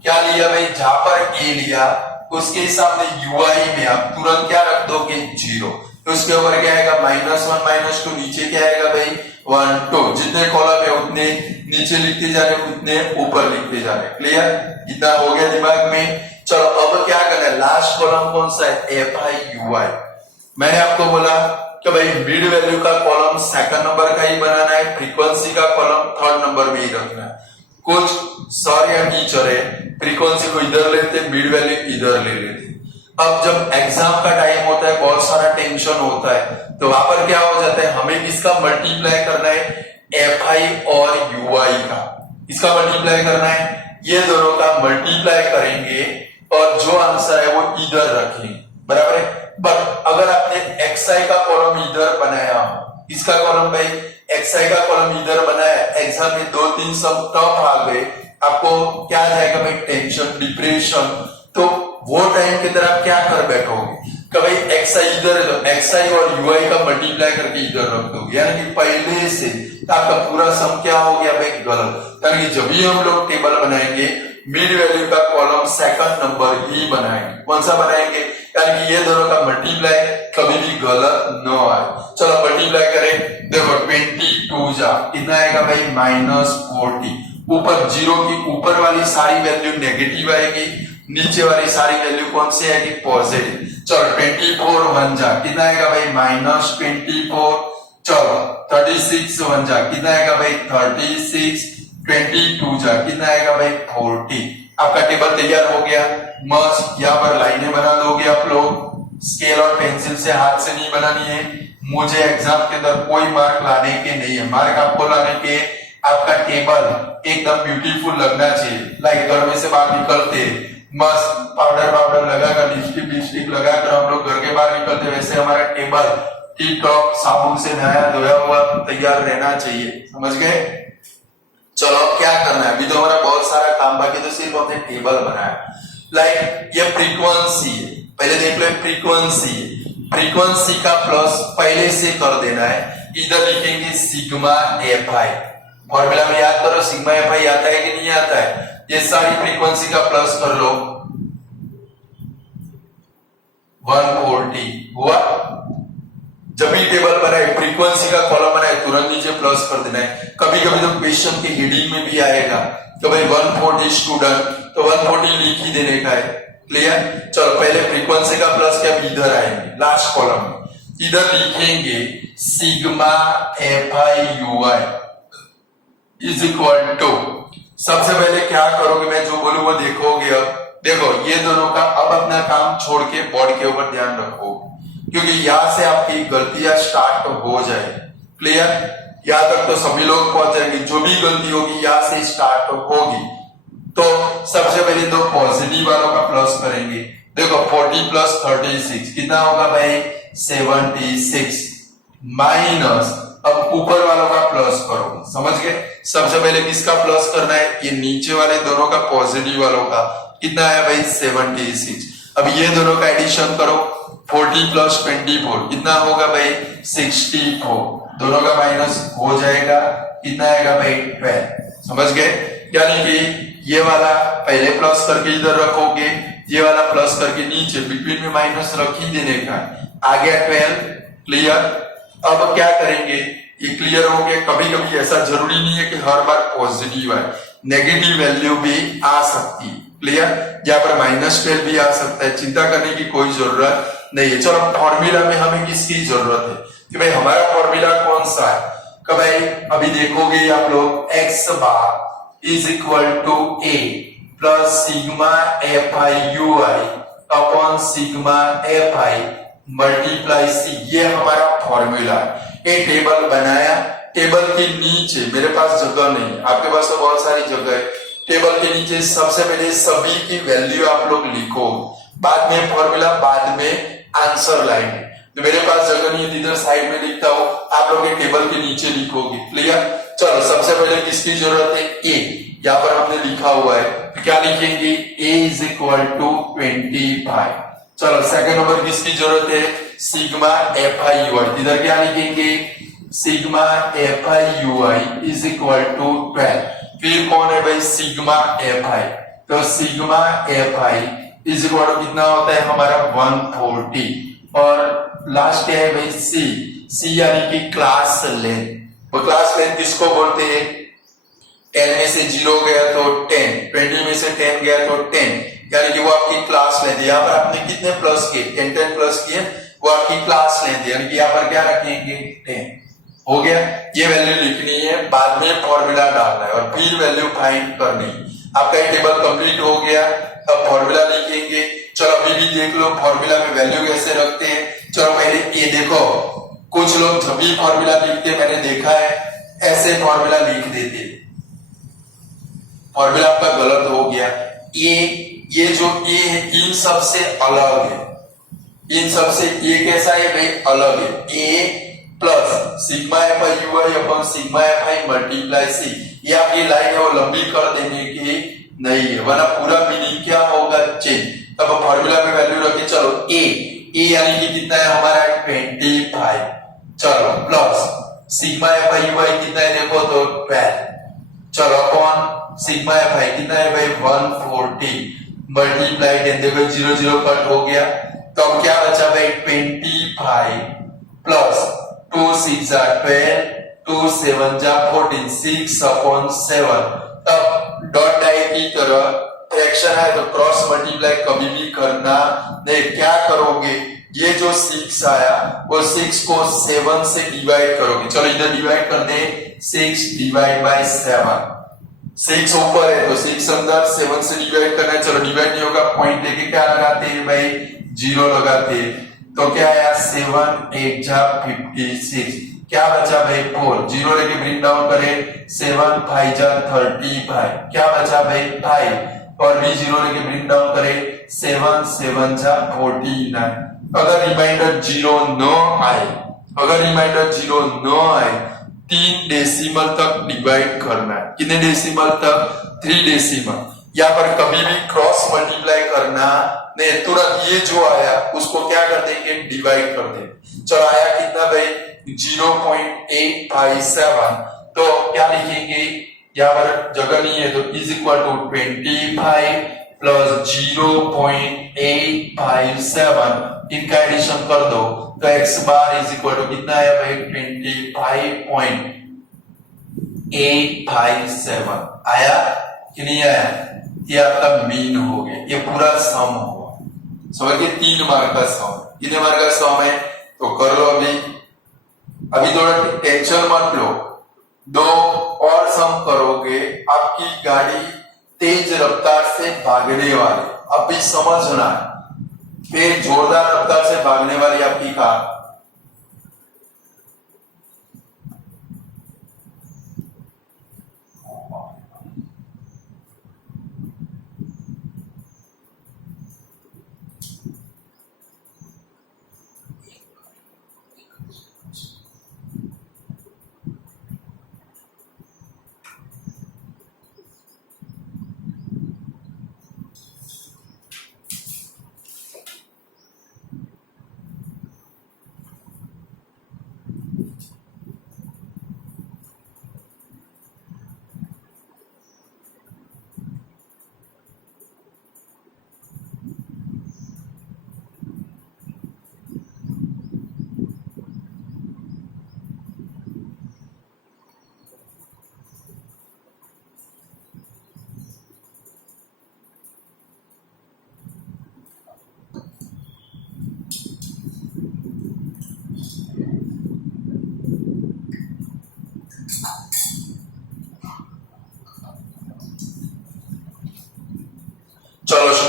क्या लिया भाई, जहां पर a लिया उसके सामने ui में आप तुरंत क्या रख दोगे 0, तो उसके ऊपर क्या आएगा -1 -2, नीचे क्या आएगा भाई 1 2। जितने कॉलम है उतने नीचे लिखते जा रहे, उतने ऊपर लिखते जा रहे, क्लियर। इतना हो गया दिमाग में। चलो अब क्या करना है, लास्ट कॉलम कौन सा है fi ui। मैंने आपको बोला कि भाई मिड वैल्यू का कॉलम सेकंड नंबर का ही बनाना है, फ्रीक्वेंसी का कॉलम थर्ड नंबर में ही रखना है। कुछ सर या टीचर है फ्रीक्वेंसी को इधर लेते, मिड वैल्यू इधर ले लेते। अब जब एग्जाम का टाइम होता है, बहुत सारा टेंशन होता है, तो वहां पर क्या हो जाता है, हमें किसका मल्टीप्लाई करना है fi और ui का, इसका मल्टीप्लाई करना है। ये दोनों का मल्टीप्लाई करेंगे और जो आंसर है वो इधर रखेंगे, बराबर है। बट अगर आपने xi का कॉलम इधर बनाया, इसका कॉलम भाई xi का कॉलम इधर बनाया, एग्जाम में 2-3 सब टफ आ गए, आपको क्या आ जाएगा भाई टेंशन, डिप्रेशन। तो वो टाइम की तरह क्या कर बैठोगे कि भाई xi इधर, xi और ui का मल्टीप्लाई करके इधर रख दोगे, यानी कि पहले से आपका पूरा सम क्या हो गया भाई गलत। यानी कि जब भी हम लोग टेबल बनाएंगे मिड वैल्यू का कॉलम सेकंड नंबर ही बनाएंगे। कौन सा बनाएंगे, यानी कि ये दोनों का मल्टीप्लाई कभी भी गलत न आए। चलो मल्टीप्लाई करें, देखो 22 जा कितना आएगा भाई -40। ऊपर जीरो की ऊपर वाली सारी वैल्यू नेगेटिव आएगी, नीचे वाली सारी वैल्यू कौन सी आएगी पॉजिटिव। चलो 24 1 जा कितना आएगा भाई -24। चलो 36 1 जा कितना आएगा भाई 36, 22 जा कितना आएगा भाई 40। आपका टेबल तैयार हो गया, मस्त। यहाँ पर लाइनें बना दोगे आप लोग, स्केल और पेंसिल से, हाथ से नहीं बनानी है। मुझे एग्जाम के अंदर कोई मार्क लाने के नहीं है, मार्क आपको लाने के आपका टेबल एकदम ब्यूटीफुल लगना चाहिए। लाइक घर में से बाहर निकलते मस्त पाउडर लगाकर, लिपस्टिक लगाकर हम लोग घर के बाहर निकलते, वैसे हमारा टेबल टिप टॉप साबुन से नया धोया हुआ तैयार रहना चाहिए, समझ गए। चलो अब क्या करना है, अभी तो हमारा बहुत सारा काम बाकी, तो सिर्फ हमने टेबल बनाया। लाइक ये फ्रीक्वेंसी है, पहले देख लो फ्रीक्वेंसी है, फ्रीक्वेंसी का प्लस पहले से कर देना है, इधर लिखेंगे सिग्मा fi। फॉर्मूला में याद करो सिग्मा fi आता है कि नहीं आता है, ये सारी फ्रीक्वेंसी का प्लस कर लो, 140 हुआ। जब भी टेबल बनाए, फ्रीक्वेंसी का कॉलम बनाए, तुरंत नीचे प्लस कर देना है। कभी कभी तो क्वेश्चन की हेडिंग में भी आएगा तो भाई 140 स्टूडेंट, तो 140 लिख ही देने का है, क्लियर। चलो पहले फ्रीक्वेंसी का प्लस के अब इधर आएंगे लास्ट कॉलम में, इधर लिखेंगे sigma fi ui is equal to, सबसे पहले क्या करोगे, मैं जो बोलूं वो देखोगे। अब देखो ये दोनों का अब अपना काम छोड़ के बोर्ड के ऊपर ध्यान रखो, क्योंकि यहां से आपकी गलतियां स्टार्ट हो जाए, क्लियर। यहाँ तक तो सभी लोग पहुंच जाएंगे। जो भी गलती होगी यहाँ से स्टार्ट होगी। तो सबसे पहले तो पॉजिटिव वालों का प्लस करेंगे। देखो 40 प्लस 36 कितना होगा भाई 76 माइनस, अब ऊपर वालों का प्लस करो, समझ गए। सबसे पहले किसका प्लस करना है, ये नीचे वाले दोनों का पॉजिटिव वालों का, कितना है भाई 76। अब ये दोनों का एडिशन करो, 40 प्लस 24 कितना होगा भाई 64, दोनों का माइनस हो जाएगा, कितना आएगा भाई 12, समझ गए। यानी कि ये वाला पहले प्लस करके इधर रखोगे, ये वाला प्लस करके नीचे बिटवीन में माइनस रख ही देने का, आ गया 12, क्लियर। अब क्या करेंगे, ये क्लियर हो गया। कभी कभी ऐसा जरूरी नहीं है कि हर बार पॉजिटिव है, नेगेटिव वैल्यू भी आ सकती है, क्लियर। यहाँ पर -12 भी आ सकता है, चिंता करने की कोई जरूरत नहीं है। चलो फॉर्मूला में हमें किसकी जरूरत है कि भाई हमारा फॉर्मूला कौन सा है, कि भाई अभी देखोगे आप लोग x bar is equal to a plus sigma fi ui upon sigma fi multiply C, ये हमारा फॉर्मूला है। ये टेबल बनाया, टेबल के नीचे मेरे पास जगह नहीं, आपके पास तो बहुत सारी जगह है। टेबल के नीचे सबसे पहले सभी की वैल्यू आप लोग लिखो, बाद में फॉर्मूला, बाद में आंसर लाएंगे। तो मेरे पास जगह नहीं है, इधर साइड में लिखता हूं, आप लोग टेबल के नीचे लिखोगे, क्लियर। चलो सबसे पहले किसकी जरूरत है, ए, यहाँ पर हमने लिखा हुआ है, तो क्या लिखेंगे a इज इक्वल टू 25। चलो सेकंड नंबर किसकी जरूरत है, सिग्मा fi ui, इधर क्या लिखेंगे sigma fi ui is equal to 12। फिर कौन है भाई सिग्मा fi, तो sigma fi is equal to कितना होता है हमारा 140, और लास्ट क्या है भाई सी यानी कि क्लास लेंथ। वो क्लास लेंथ किसको बोलते हैं, 10 में से 0 गया तो 10, 20 में से 10 गया तो 10, यानी कि वो आपकी क्लास लेंथ। यहाँ पर आपने कितने प्लस किए, 10 प्लस किए, वो आपकी क्लास लेंथ, यानी कि यहाँ पर क्या रखेंगे 10, हो गया। ये वैल्यू लिखनी है, बाद में फॉर्मूला डालना है और फिर वैल्यू फाइंड करनी। आपका ये टेबल कंप्लीट हो गया, अब फॉर्मूला लिखेंगे। चलो अभी भी देख लो फॉर्मूला में वैल्यू कैसे रखते हैं। चलो पहले ये देखो, कुछ लोग जब भी फॉर्मूला लिखते मैंने देखा है ऐसे फॉर्मूला लिख देते, फॉर्मूला आपका गलत हो गया। ये जो ए है इन सबसे अलग है, इन सबसे ये कैसा है भाई अलग है। A plus sigma fi ui upon sigma fi multiply C, ये आपकी लाइन है वो लंबी कर देने की नहीं है, वरना पूरा मीनिंग क्या होगा चेंज। तब फॉर्मूला में वैल्यू रखिए। चलो ए यानी कि कितना है हमारा 25, चलो प्लस सिग्मा fi ui कितना है देखो तो 12, चलो अपॉन सिग्मा fi कितना है भाई 140 मल्टीप्लाई 10, देखो 0 0 कट हो गया, तो अब क्या बचा भाई 25 प्लस 2 6 12, 2 7 14, 6 अपॉन 7। तब डॉट टाइप की तरह फ्रैक्शन है तो क्रॉस मल्टीप्लाई कभी भी करना नहीं। क्या करोगे, ये जो 6 आया वो 6 को 7 से डिवाइड करोगे। चलो इधर डिवाइड कर दे, 6 डिवाइड बाय 7, 6 ऊपर है तो 6 अंदर, 7 से डिवाइड करना है। चलो डिवाइड नहीं होगा, पॉइंट लेके क्या लगाते हैं भाई 0 लगाते हैं, तो क्या आया 7 8 जा 56, क्या बचा भाई 4, 0 लेके ब्रिंग डाउन करें 7 5 जा 35, क्या बचा भाई 5, और भी 0 लेके ब्रिंग डाउन करें 7 7 जा 49। अगर रिमाइंडर 0 न आए, अगर रिमाइंडर 0 न आए 3 डेसिमल तक डिवाइड करना है। कितने डेसिमल तक, 3 डेसिमल। यहाँ पर कभी भी क्रॉस मल्टीप्लाई करना नहीं, तुरंत ये जो आया उसको क्या कर देंगे डिवाइड कर देंगे। चलो आया कितना भाई 0.857, तो क्या लिखेंगे, यहाँ पर जगह नहीं है तो इज इक्वल टू 25 प्लस 0.857, इनका एडिशन कर दो तो x bar is equal to कितना है भाई 25.857 आया कि नहीं आया। ये आपका मीन हो गया, ये पूरा सम हुआ, समझ गए 3 मार्क का सम। कितने मार्क का सम है तो कर लो। अभी थोड़ा टेंशन मत लो, 2 और सम करोगे, आपकी गाड़ी तेज रफ्तार से भागने वाली, अभी समझना है, फिर जोरदार रफ्तार से भागने वाली आपकी कार,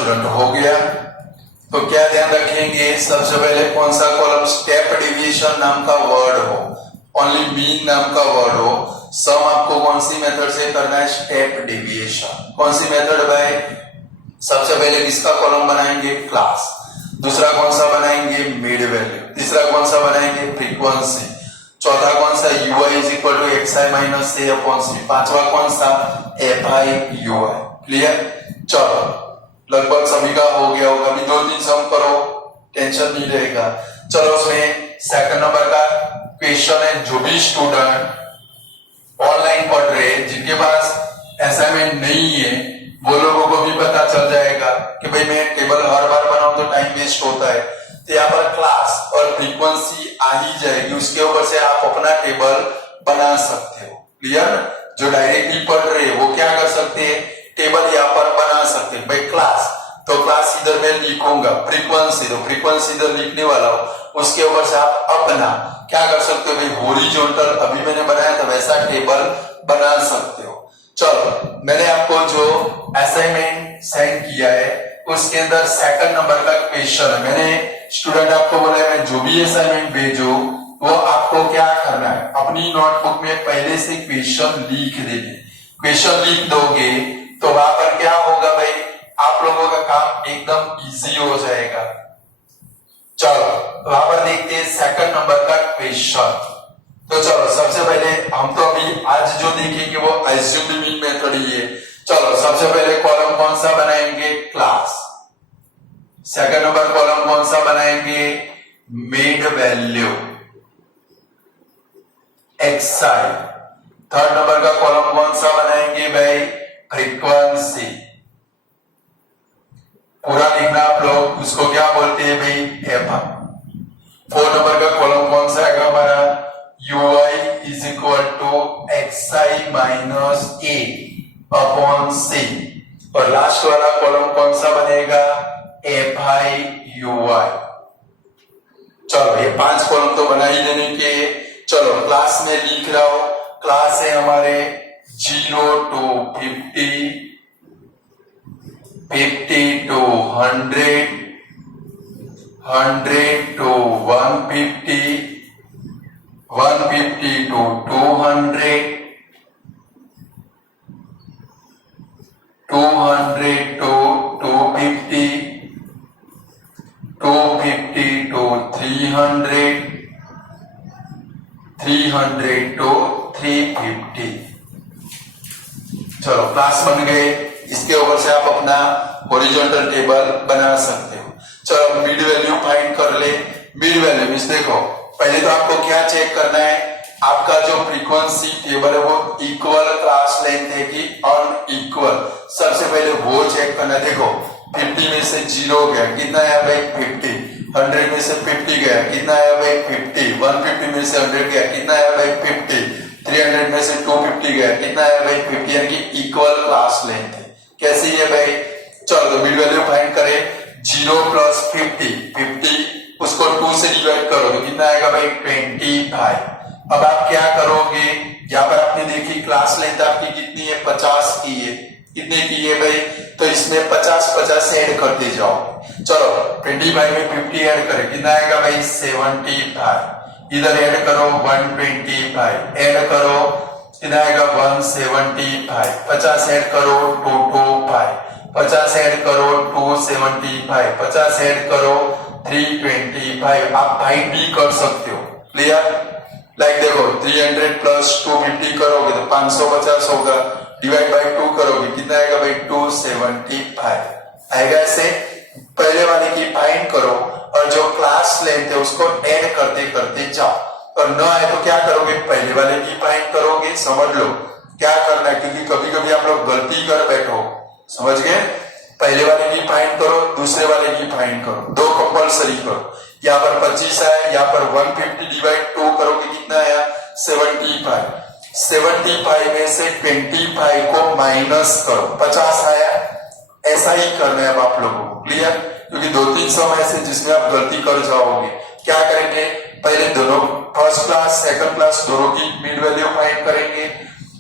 स्टूडेंट हो गया। तो क्या ध्यान रखेंगे, सबसे पहले कौन सा कॉलम स्टेप डिविएशन नाम का वर्ड हो, ओनली मीन नाम का वर्ड हो। सम आपको कौन सी मेथड से करना है, स्टेप डिविएशन। कौन सी मेथड भाई, सबसे पहले किसका कॉलम बनाएंगे, क्लास। दूसरा कौन सा बनाएंगे, मिड वैल्यू। तीसरा कौन सा बनाएंगे, फ्रीक्वेंसी। चौथा कौन सा, ui is equal to xi minus a upon c। पांचवा कौन सा, fi ui। क्लियर, चलो लगभग सभी का हो गया होगा। अभी 2-3 सम करो, टेंशन नहीं रहेगा। चलो उसमें सेकंड नंबर का क्वेश्चन है, जो भी स्टूडेंट ऑनलाइन पढ़ रहे हैं, जिनके पास असाइनमेंट नहीं है, वो लोगों को भी पता चल जाएगा कि भाई मैं टेबल हर बार बनाऊं तो टाइम वेस्ट होता है। तो यहाँ पर क्लास और फ्रीक्वेंसी आ ही जाएगी, उसके ऊपर से आप अपना टेबल बना सकते हो। क्लियर, जो डायरेक्टली पढ़ रहे हैं वो क्या कर सकते हैं, टेबल यहाँ पर बना सकते हैं। भाई क्लास, तो क्लास इधर मैं लिखूंगा, फ्रीक्वेंसी तो फ्रीक्वेंसी इधर लिखने वाला हो, उसके ऊपर से आप अपना क्या कर सकते हो, भाई हॉरिजॉन्टल अभी मैंने बनाया था वैसा टेबल बना सकते हो। चलो मैंने आपको जो असाइनमेंट सेंड किया है उसके अंदर सेकंड नंबर का क्वेश्चन है। मैंने स्टूडेंट आपको बोला है मैं जो भी असाइनमेंट भेजो वो आपको क्या करना है, अपनी नोटबुक में पहले से क्वेश्चन लिख देंगे। क्वेश्चन लिख दोगे तो वहां पर क्या होगा भाई, आप लोगों का काम एकदम इजी हो जाएगा। चलो वहां पर देखते हैं सेकंड नंबर का क्वेश्चन। तो चलो सबसे पहले हम तो अभी आज जो देखेंगे वो अज्यूम्ड मीन मेथड ही है। चलो सबसे पहले कॉलम कौन सा बनाएंगे, क्लास। सेकंड नंबर कॉलम कौन सा बनाएंगे, mid value xi। Third number का कॉलम कौन सा बनाएंगे भाई, फ्रीक्वेंसी। पूरा लिखना आप लोग, उसको क्या बोलते हैं भाई, एफ। फोर्थ नंबर का कॉलम कौन सा है हमारा, ui is equal to xi minus a upon c। और लास्ट वाला कॉलम कौन सा बनेगा, fi ui। चलो ये 5 कॉलम तो बना ही देने के। चलो क्लास में लिख रहा हूं, क्लास है हमारे 0 to 50, 50 to 100, 100 to 150, 150 to 200, 200 to 250, 250 to 300, 300 to 350। चलो क्लास बन गए, इसके ऊपर से आप अपना हॉरिजॉन्टल टेबल बना सकते हो। चलो मिड वैल्यू फाइंड कर ले। मिड वैल्यू मींस देखो, पहले तो आपको क्या चेक करना है, आपका जो फ्रीक्वेंसी टेबल है वो इक्वल क्लास लेंथ है कि अनइक्वल, सबसे पहले वो चेक करना है। देखो 50 में से 0 गया, कितना है भाई 50। 100 में से 50 गया, कितना है भाई 50। 150 में से 100 गया, कितना है भाई 50। 300 में से 250 गया, कितना है भाई 50, यानी कि इक्वल क्लास लेंथ है। कैसे है भाई, चलो तो मिड वैल्यू फाइंड करें। 0 प्लस 50, 50 उसको 2 से डिवाइड करोगे, कितना आएगा भाई 25। अब आप क्या करोगे, यहाँ पर आपने देखी क्लास लेंथ आपकी कितनी है, 50 की है। कितने की है भाई, तो इसमें 50 ऐड करते जाओ। चलो 25 में 50 ऐड करें, कितना आएगा भाई 75। इधर ऐड करो 125, ऐड करो कितना आएगा 175। 50 ऐड करो 225, 50 ऐड करो 275, 50 ऐड करो 325। आप फाइंड भी कर सकते हो। क्लियर, लाइक देखो 300 प्लस 250 करोगे तो 550 होगा, डिवाइड बाई 2 करोगे कितना आएगा भाई 275 आएगा। ऐसे पहले वाले की फाइंड करो और जो क्लास लेंथ है उसको ऐड करते करते जाओ। और न आए तो क्या करोगे, पहले वाले की फाइंड करोगे। समझ लो क्या करना है, क्योंकि कभी कभी आप लोग गलती कर बैठो। समझ गए, पहले वाले की फाइंड करो, दूसरे वाले की फाइंड करो, दो कंपल्सरी करो। यहाँ पर 25 आया, यहाँ पर 150 डिवाइड 2 करोगे कितना आया 75। 75 में से 25 को माइनस करो, 50 आया। ऐसा ही करना है अब आप लोगों को। क्लियर, क्योंकि 2-3 सम ऐसे जिसमें आप गलती कर जाओगे। क्या करेंगे, पहले दोनों फर्स्ट क्लास सेकंड क्लास दोनों की मिड वैल्यू फाइंड करेंगे।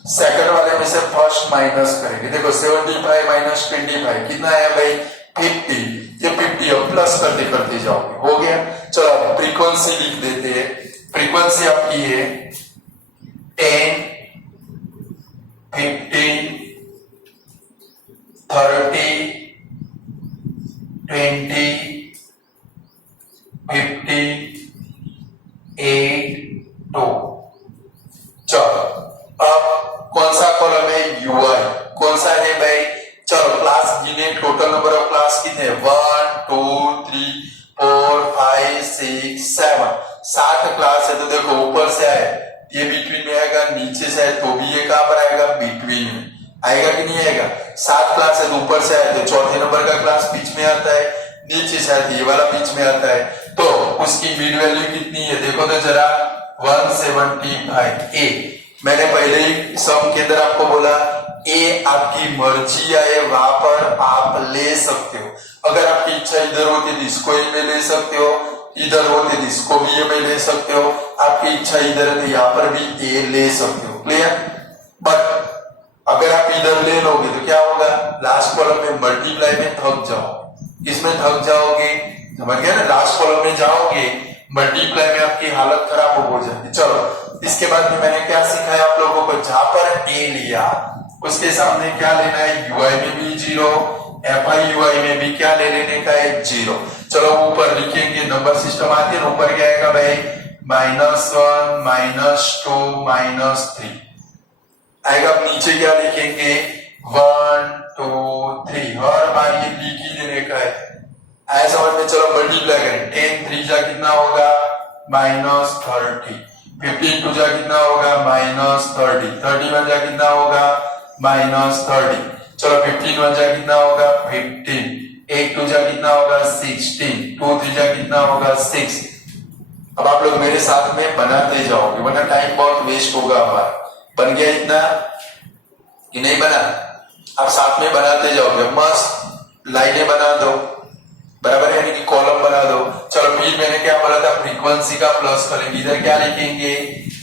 सेकंड वाले में से फर्स्ट माइनस करेंगे। देखो 75 माइनस 25 कितना आया भाई 50। करते करते जाओगे, हो गया। चलो फ्रीक्वेंसी लिख देते हैं। फ्रीक्वेंसी आपकी है 10, 15, 30, 20, 50, 8, 2। चलो अब कौन सा कॉलम है? यूआई। कौन सा है भाई? चलो क्लास गिने, टोटल नंबर ऑफ क्लास कितने? 1 2 3 4 5 6 7, 7 क्लास है। तो देखो ऊपर से आए, ये बिटवीन में आएगा, नीचे से आए तो भी ये कहां पर आएगा? बिटवीन में आएगा कि नहीं आएगा? 7 क्लास है तो ऊपर से आए तो चौथे नंबर का क्लास बीच में आता है, नीचे से आए तो ये वाला बीच में आता है। तो उसकी मिड वैल्यू कितनी है देखो तो जरा, 175। ए मैंने पहले ही सम के अंदर आपको बोला, ए आपकी मर्जी आए वहां पर आप ले सकते हो। अगर आपकी इच्छा इधर होती तो इसको ए में ले सकते हो, इधर होती तो इसको भी ए में ले सकते हो, आपकी इच्छा इधर है तो यहाँ पर भी ए ले सकते हो। क्लियर? बट अगर आप इधर ले लोगे तो क्या होगा? लास्ट कॉलम में मल्टीप्लाई में थक जाओ, इसमें थक जाओगे, समझ गए ना? लास्ट कॉलम में जाओगे, मल्टीप्लाई में आपकी हालत खराब हो जाएगी। चलो इसके बाद में मैंने क्या सिखाया आप लोगों को? जहां पर ए लिया उसके सामने क्या लेना है? यूआई में भी 0, एफआई यूआई में भी क्या ले लेने का है? 0। चलो ऊपर लिखेंगे, नंबर सिस्टम आती है, ऊपर क्या आएगा भाई? -1, -2, -3 आएगा। अब नीचे क्या लिखेंगे? 1 2 3, हर बार ये लिख ही देने का है। आया समझ में? चलो मल्टीप्लाई करें, 10 3 जा कितना होगा? -30, 15 2 जा कितना होगा? -30, 31 जा कितना होगा? -30। चलो 15 1 जा कितना होगा? 15, 8 2 जा कितना होगा? 16, 2 3 जा कितना होगा? 6। अब आप लोग मेरे साथ में बनाते जाओगे वरना टाइम बहुत वेस्ट होगा हमारा। बन गया इतना कि नहीं बना? आप साथ में बनाते जाओगे, मस्त लाइनें बना दो, बराबर है, यानी कि कॉलम बना दो। चलो फिर मैंने क्या बोला था? फ्रीक्वेंसी का प्लस करेंगे, इधर क्या लिखेंगे?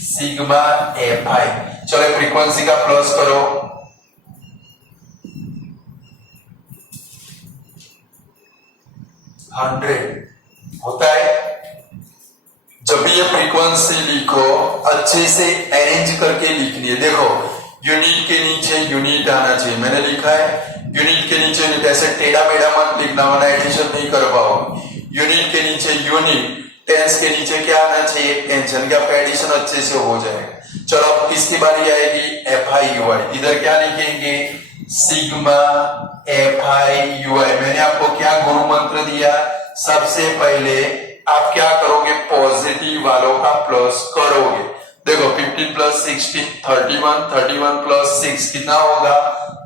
Sigma F I. चलो फ्रीक्वेंसी का प्लस करो, होता है। जब भी ये फ्रीक्वेंसी लिखो अच्छे से अरेंज करके लिखनी है। देखो यूनिट के नीचे यूनिट आना चाहिए, मैंने लिखा है यूनिट के नीचे यूनिट, ऐसे टेढ़ा मेढ़ा मत लिखना वरना एडिशन नहीं कर पाओगे। यूनिट के नीचे यूनिट, टेंस के नीचे क्या आना चाहिए? टेंशन, क्या एडिशन अच्छे से हो जाएगा। चलो अब किसकी बारी आएगी? एफ आई यू आई। इधर क्या लिखेंगे? सिग्मा एफ आई यू आई। मैंने आपको क्या गुरु मंत्र दिया? सबसे पहले आप क्या करोगे? पॉजिटिव वालों का प्लस करोगे। देखो 15 + 16 31, 31 + 6 कितना होगा?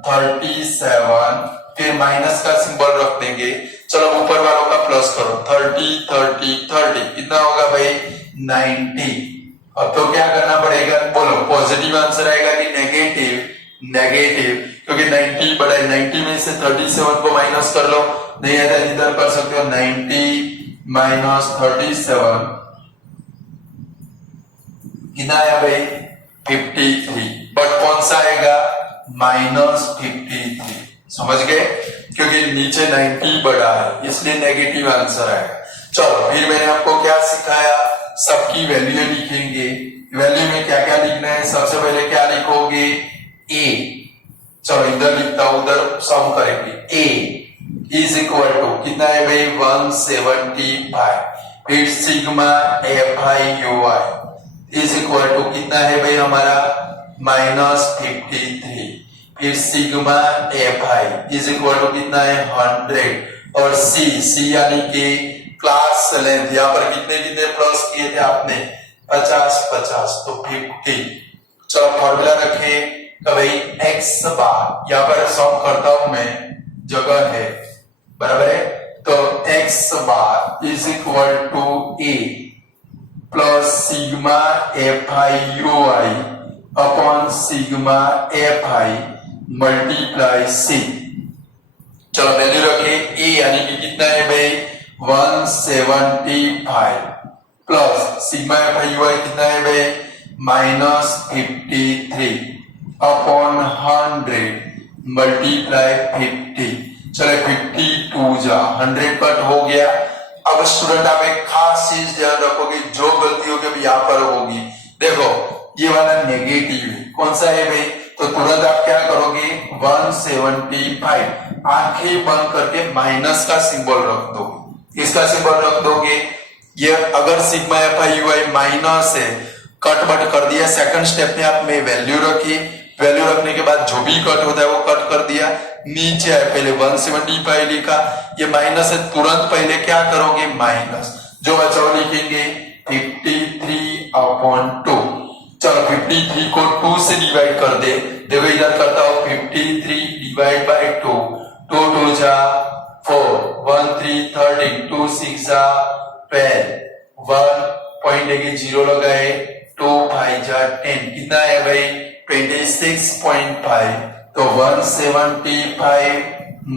37। फिर माइनस का सिंबल रख देंगे। चलो ऊपर वालों का प्लस करो, 30 30 30 कितना होगा भाई? 90। अब तो क्या करना पड़ेगा? बोलो पॉजिटिव आंसर आएगा कि नेगेटिव? नेगेटिव, क्योंकि 90 बड़ा है। 90 में से 37 को माइनस कर लो, नहीं आता इधर कर सकते हो। 90 - 37 कितना आया भाई? 53। बट कौन सा आएगा? -53। समझ गए? क्योंकि नीचे 90 बड़ा है इसलिए नेगेटिव आंसर आएगा। चलो फिर मैंने आपको क्या सिखाया? सबकी वैल्यू लिखेंगे। वैल्यू में क्या क्या लिखना है? सबसे पहले क्या लिखोगे? ए। चलो इधर लिखता हूं, उधर सम करेंगे। ए इज इक्वल टू कितना है भाई? 175। फिर sigma F I you i is equal to कितना है भाई हमारा? -53। फिर sigma F i is equal to कितना है? 100। और सी यानी कि क्लास लेंथ, यहाँ पर कितने कितने प्लस किए थे आपने? 50 50, तो 50। चलो फॉर्मूला रखे भाई एक्स बार, यहाँ पर सॉल्व करता हूं मैं, जगह है, बराबर है। तो x bar is equal to A plus sigma F I you I upon sigma F I multiply C. चलो वैल्यू रखे ए यानी कि कितना है भाई? 175 plus sigma F I you I कितना है भाई? -53 अपॉन 100 मल्टीप्लाई 50। चलो 52 जा 100 कट हो गया, अब स्टूडेंट आप एक खास चीज ध्यान रखोगे, जो गलती होगी अब यहाँ पर होगी। देखो ये वाला नेगेटिव है, कौन सा है भाई, तो तुरंत आप क्या करोगे 175 आंखें बंद करके माइनस का सिंबल रख दो, इसका सिंबल रख दोगे। ये अगर sigma F I you I minus है, कट बट कर दिया। सेकंड स्टेप में आप में वैल्यू रखी, वैल्यू रखने के बाद जो भी कट होता है वो कट कर दिया। नीचे है पहले 175 लिखा, ये माइनस है, तुरंत पहले क्या करोगे माइनस, जो बचा वो लिखेंगे 53/2। चलो 53 को 2 से डिवाइड कर दे, देखो इधर करता हूं 53 डिवाइड बाय 2, 2 2 जा 4, 1 3 13, 2 6 जा 12, 1 पॉइंट लेके 0 लगाए, 2 5 जा 10, कितना है भाई 26.5। तो 175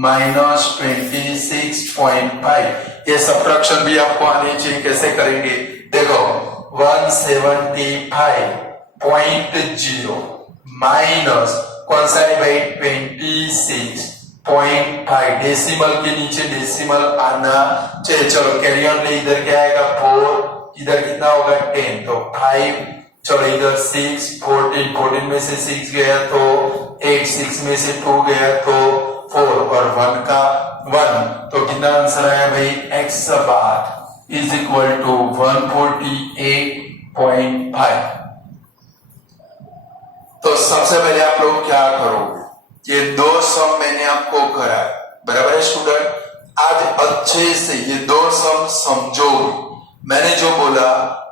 माइनस 26.5, ये सब्ट्रैक्शन भी आपको आनी चाहिए। कैसे करेंगे देखो 175.0 माइनस कौन सा है भाई 26.5, डेसिमल के नीचे डेसिमल आना चाहिए। चलो कैरी ऑन ले, इधर क्या आएगा 4, इधर कितना होगा 10, तो 5, चलो इधर 6, 14, 14 में से 6 गया तो 8, 6 में से 2 गया तो 4 और 1 का 1, तो कितना आंसर आया भाई x bar is equal to 148.5। तो सबसे पहले आप लोग क्या करोगे, ये दो सम मैंने आपको कराया, बराबर है स्टूडेंट। आज अच्छे से ये दो सम समझोगे, मैंने जो बोला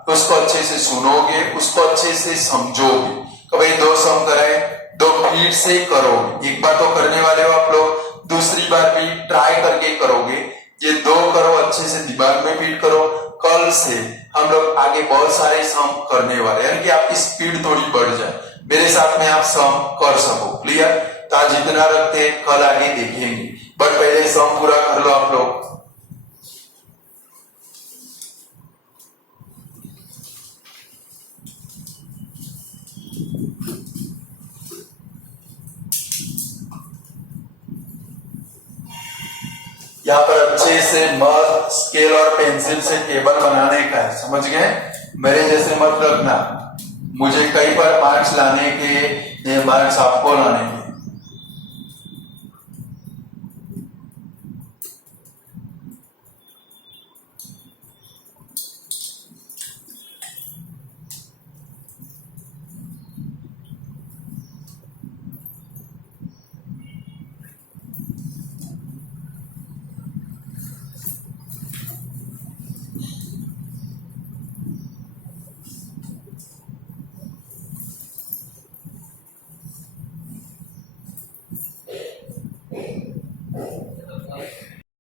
उसको अच्छे से सुनोगे, उसको अच्छे से समझोगे। तो भाई दो सम कराए, दो फिर से करोगे, एक बार तो करने वाले हो आप लोग, दूसरी बार भी ट्राई करके करोगे। ये दो करो, अच्छे से दिमाग में फीड करो। कल से हम लोग आगे बहुत सारे सम करने वाले हैं कि आपकी स्पीड थोड़ी बढ़ जाए, मेरे साथ में आप सम कर सको। क्लियर, तो आज जितना रखते कल आगे देखेंगे, बट पहले सम पूरा कर लो आप लोग। यहाँ पर अच्छे से मत स्केल और पेंसिल से टेबल बनाने का है, समझ गए। मेरे जैसे मत रखना, मुझे कई बार मार्क्स लाने के, मार्क्स आपको लाने के।